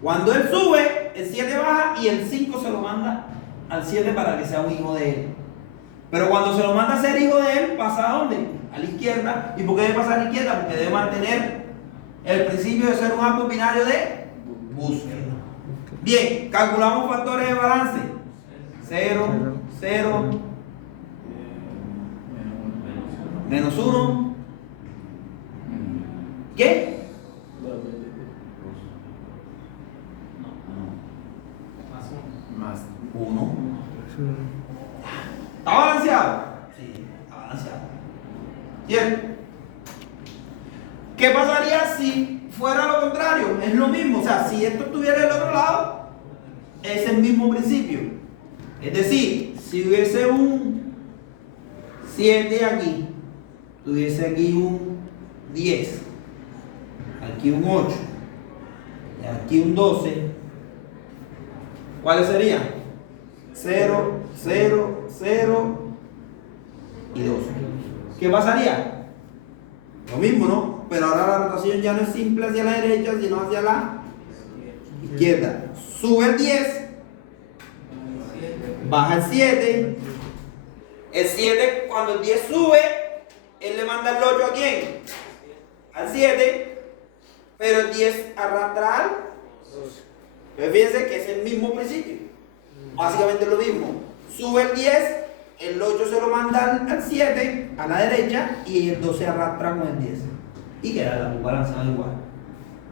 Cuando él sube, el 7 baja y el 5 se lo manda al 7 para que sea un hijo de él. Pero cuando se lo manda a ser hijo de él, ¿pasa a dónde? A la izquierda. ¿Y por qué debe pasar a la izquierda? Porque debe mantener el principio de ser un árbol binario de búsqueda. Bien, calculamos factores de balance. 0, 0, menos 1. ¿Qué? Más 1. ¿Está balanceado? Sí, está balanceado. ¿Cierto? ¿Qué pasaría si fuera lo contrario? Es lo mismo. O sea, si esto estuviera del otro lado, es el mismo principio. Es decir, si hubiese un 7 aquí, tuviese aquí un 10, aquí un 8, y aquí un 12, ¿cuáles serían? 0, 0, 0 y 2. ¿Qué pasaría? Lo mismo, ¿no? Pero ahora la rotación ya no es simple hacia la derecha, sino hacia la izquierda. Sube el 10, baja el 7. El 7, cuando el 10 sube, él le manda el 8 a quién? Al 7. Pero el 10 arrastra al 2. Entonces fíjense que es el mismo principio. Básicamente lo mismo. Sube el 10, el 8 se lo manda al 7, a la derecha, y el 2 se arrastra con el 10. Y queda la balanzada igual.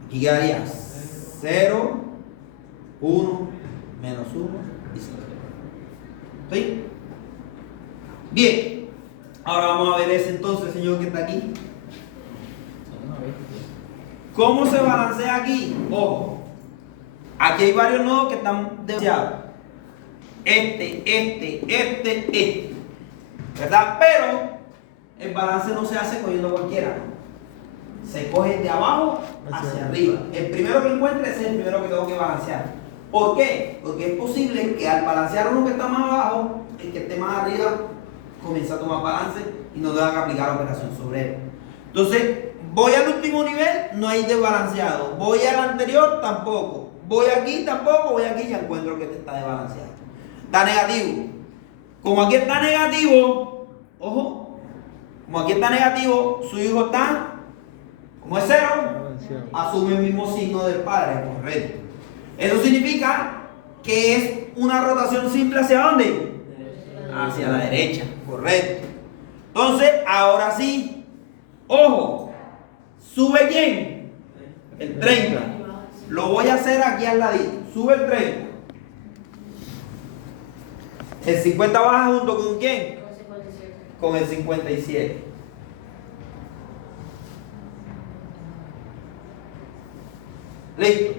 Aquí quedaría 0, 1, menos 1 y 0. ¿Sí? Bien. Ahora vamos a ver ese entonces, señor que está aquí. ¿Cómo se balancea aquí? Ojo. Aquí hay varios nodos que están desbalanceados. Este. ¿Verdad? Pero el balance no se hace cogiendo cualquiera. Se coge de abajo hacia arriba. El primero que encuentre ese es el primero que tengo que balancear. ¿Por qué? Porque es posible que al balancear uno que está más abajo, el que esté más arriba comienza a tomar balance y no tenga que aplicar la operación sobre él. Entonces, voy al último nivel, no hay desbalanceado. Voy al anterior, tampoco. Voy aquí, tampoco. Voy aquí y ya encuentro el que está desbalanceado. Está negativo. Como aquí está negativo, ojo, como aquí está negativo, su hijo está, como es 0, asume el mismo signo del Padre, correcto. Eso significa que es una rotación simple ¿hacia dónde? Hacia la derecha, correcto. Entonces, ahora sí, ojo, ¿sube quién? El 30. Lo voy a hacer aquí al ladito. Sube el 30. El 50 baja junto con quién? Con el 57. Listo.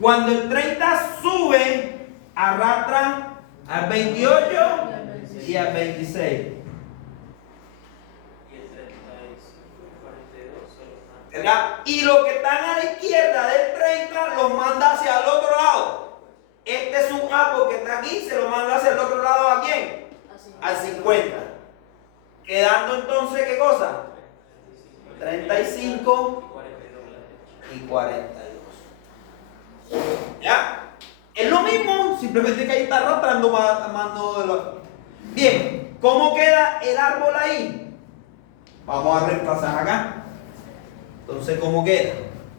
Cuando el 30 sube, arrastra al 28 y al 26. ¿Verdad? Y los que están a la izquierda del 30 los manda hacia el otro lado. Este es un árbol que está aquí, se lo manda hacia el otro lado. ¿A quién? Al 50. Quedando entonces, ¿qué cosa? 35 y 42. ¿Ya? Es lo mismo, simplemente que ahí está arrastrando mano de la... Bien, ¿cómo queda el árbol ahí? Vamos a reemplazar acá. Entonces, ¿cómo queda?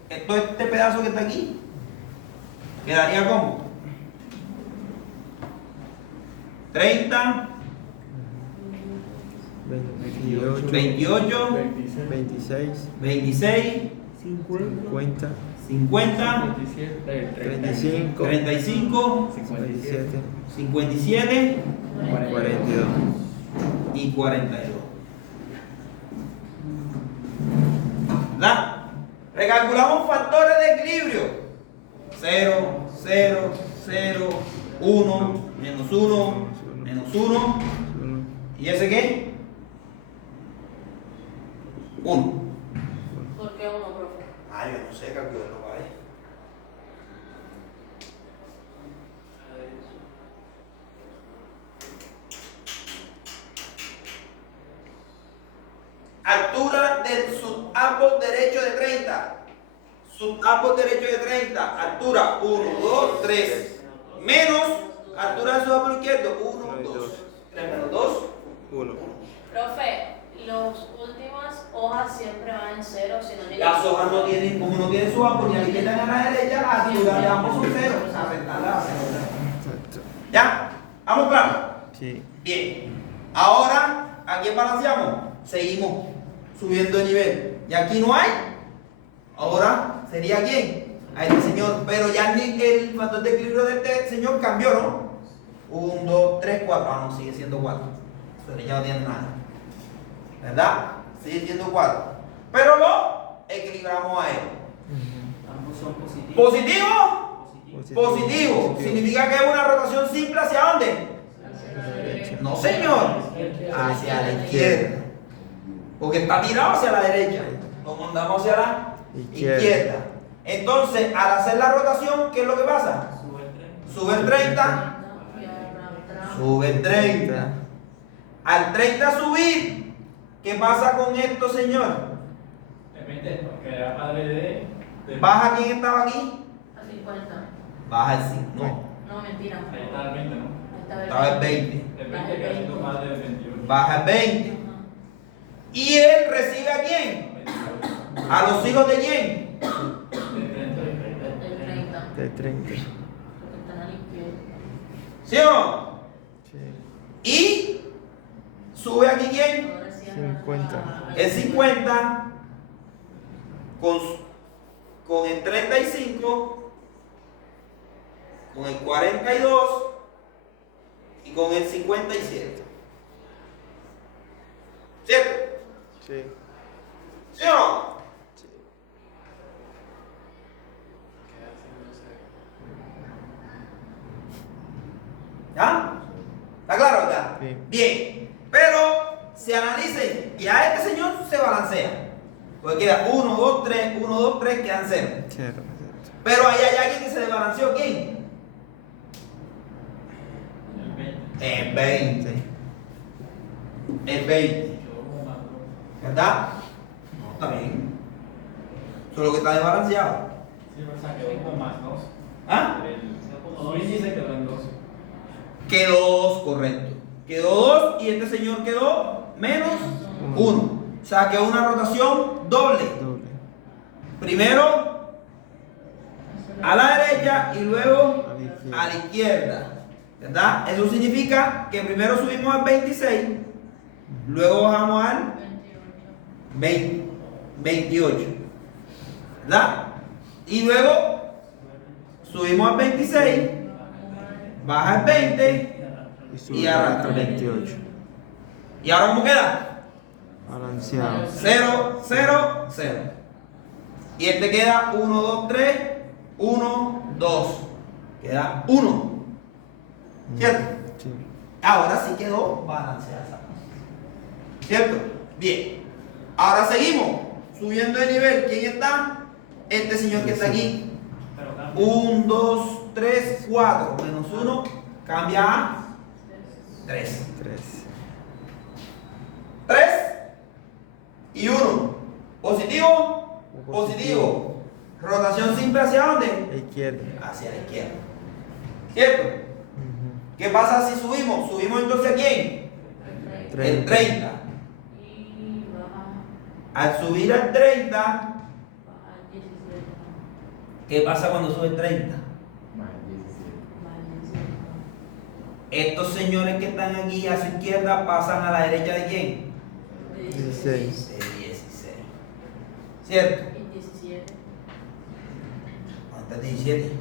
Este pedazo que está aquí, ¿quedaría cómo? 30, 28, 26, 26, 50, 50, 35, 35, 57, 57 42. y 42. ¿Verdad? Recalculamos factores de equilibrio. 0, 0, 0, 1, menos 1, menos 1. ¿Y ese qué? 1. ¿Por qué 1, profe? Ah, yo no sé, calcularlo, ¿vale? Altura del subárbol derecho de 30. Subárbol derecho de 30. Altura 1, 2, 3. Menos altura del subárbol izquierdo. 1, 2. 3 menos 2. 1. Profe, las últimas hojas siempre van en 0. Si no Las hojas no tienen, como no tienen subárbol ni a la izquierda ni a la derecha, las alturas de ambos son 0. ¿Ya? ¿Vamos claros? Sí. Bien. Ahora, ¿a quién balanceamos? Seguimos subiendo de nivel. Y aquí no hay. Ahora, ¿sería quién? A este señor. Pero ya el factor de equilibrio de este señor cambió, ¿no? 1, 2, 3, 4. Ah, no, sigue siendo 4. Pero ya no tiene nada. ¿Verdad? Sigue siendo 4. Pero lo equilibramos a él. Ambos son positivos. ¿Positivo? Positivo. Significa que es una rotación simple ¿hacia dónde? No, señor. Hacia la izquierda. Porque está tirado hacia la derecha. Lo mandamos hacia la izquierda. Entonces, al hacer la rotación, ¿qué es lo que pasa? Sube el 30. Sube el 30. Al 30 subir, ¿qué pasa con esto, señor? Depende, porque era padre de... ¿Baja quién estaba aquí? A 50. Baja el 5. No. No, mentira. Ahí está el 20, ¿no? Estaba el 20. El 20 que ha sido padre del 21. Baja el 20. ¿Y él recibe a quién? ¿A los hijos de quién? El 30. De 30. Porque están a la izquierda. ¿Sí o no? Sí. Y sube aquí quién? Ahora sí 50. El 50 con el 35, con el 42 y con el 57. ¿Cierto? Sí. ¿Sí o no? Sí. ¿Ya? ¿Está claro, verdad? Sí. Bien. Pero si analicen, ya este señor se balancea. Porque queda 1, 2, 3, 1, 2, 3, quedan 0. Cero. Pero ahí hay alguien que se desbalanceó. ¿Quién? El 20. El 20. El 20. ¿Verdad? No, está bien. Solo que está desbalanceado. Sí, o sea, quedó como más 2. ¿Ah? El índice quedó en 2. Quedó 2, correcto. Quedó 2 y este señor quedó menos 1. O sea, que es una rotación doble. Doble. Primero a la derecha y luego a la izquierda. ¿Verdad? Eso significa que primero subimos al 26, luego bajamos al 28. ¿Verdad? Y luego subimos al 26, baja al 20 Y sube y ahora hasta 28. ¿Y ahora cómo queda? Balanceado. 0, 0, 0. Y este queda 1, 2, 3, 1, 2. Queda 1. ¿Cierto? Sí. Ahora sí quedó balanceada. ¿Cierto? Bien. Ahora seguimos subiendo de nivel. ¿Quién está? Este señor que está aquí. Pero cambia. 1, 2, 3, 4. Menos 1 cambia a 3. 3. 3 y 1. Positivo, positivo. Rotación simple hacia dónde? Izquierda. Hacia la izquierda. ¿Cierto? Ujú. ¿Qué pasa si subimos? ¿Subimos entonces a quién? El 30. Y baja Al subir al 30, al 17. ¿qué pasa cuando sube el 30? Más 17. Vale, Estos señores que están aquí a su izquierda pasan a la derecha de quién? 16. De 16. ¿Cierto? Y 17. ¿Cuánto es 17?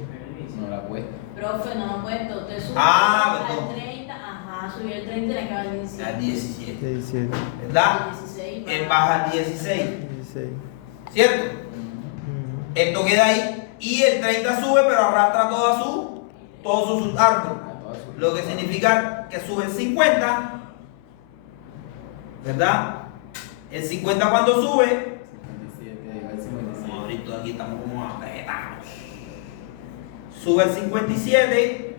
No la apuesta. Profe, no ha puesto. Usted subió Perdón. al 30. Ajá, subió el 30 y le acaba el 17. Al 17. 17. ¿Verdad? El 16. Él baja al 16. 16. ¿Cierto? Ujú. Esto queda ahí. Y el 30 sube, pero arrastra todo su árbol. Lo que significa que sube el 50. ¿Verdad? El 50 cuando sube. 57, igual 57. Ahorita aquí estamos como apretados. Sube el 57.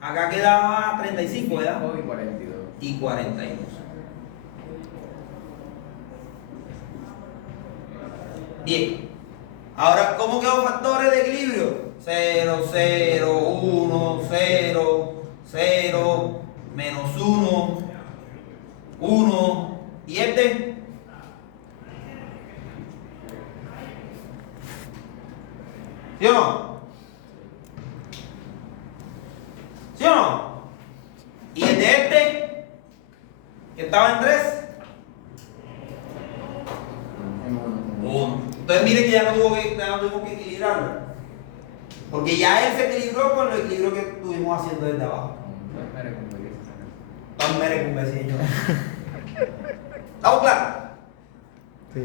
Acá quedaba 35, ¿verdad? Y 42. Y 42. Bien. Ahora, ¿cómo quedan factores de equilibrio? 0, 0, 1, 0, 0, menos 1, 1. ¿Y este? ¿Sí o no? ¿Sí o no? ¿Y el de este? Que estaba en 3. En 1. 1. Entonces miren que ya no tuvimos que equilibrarlo. Porque ya él se equilibró con el equilibrio que estuvimos haciendo desde abajo. Tan mere con señor. ¿Estamos claros? Sí.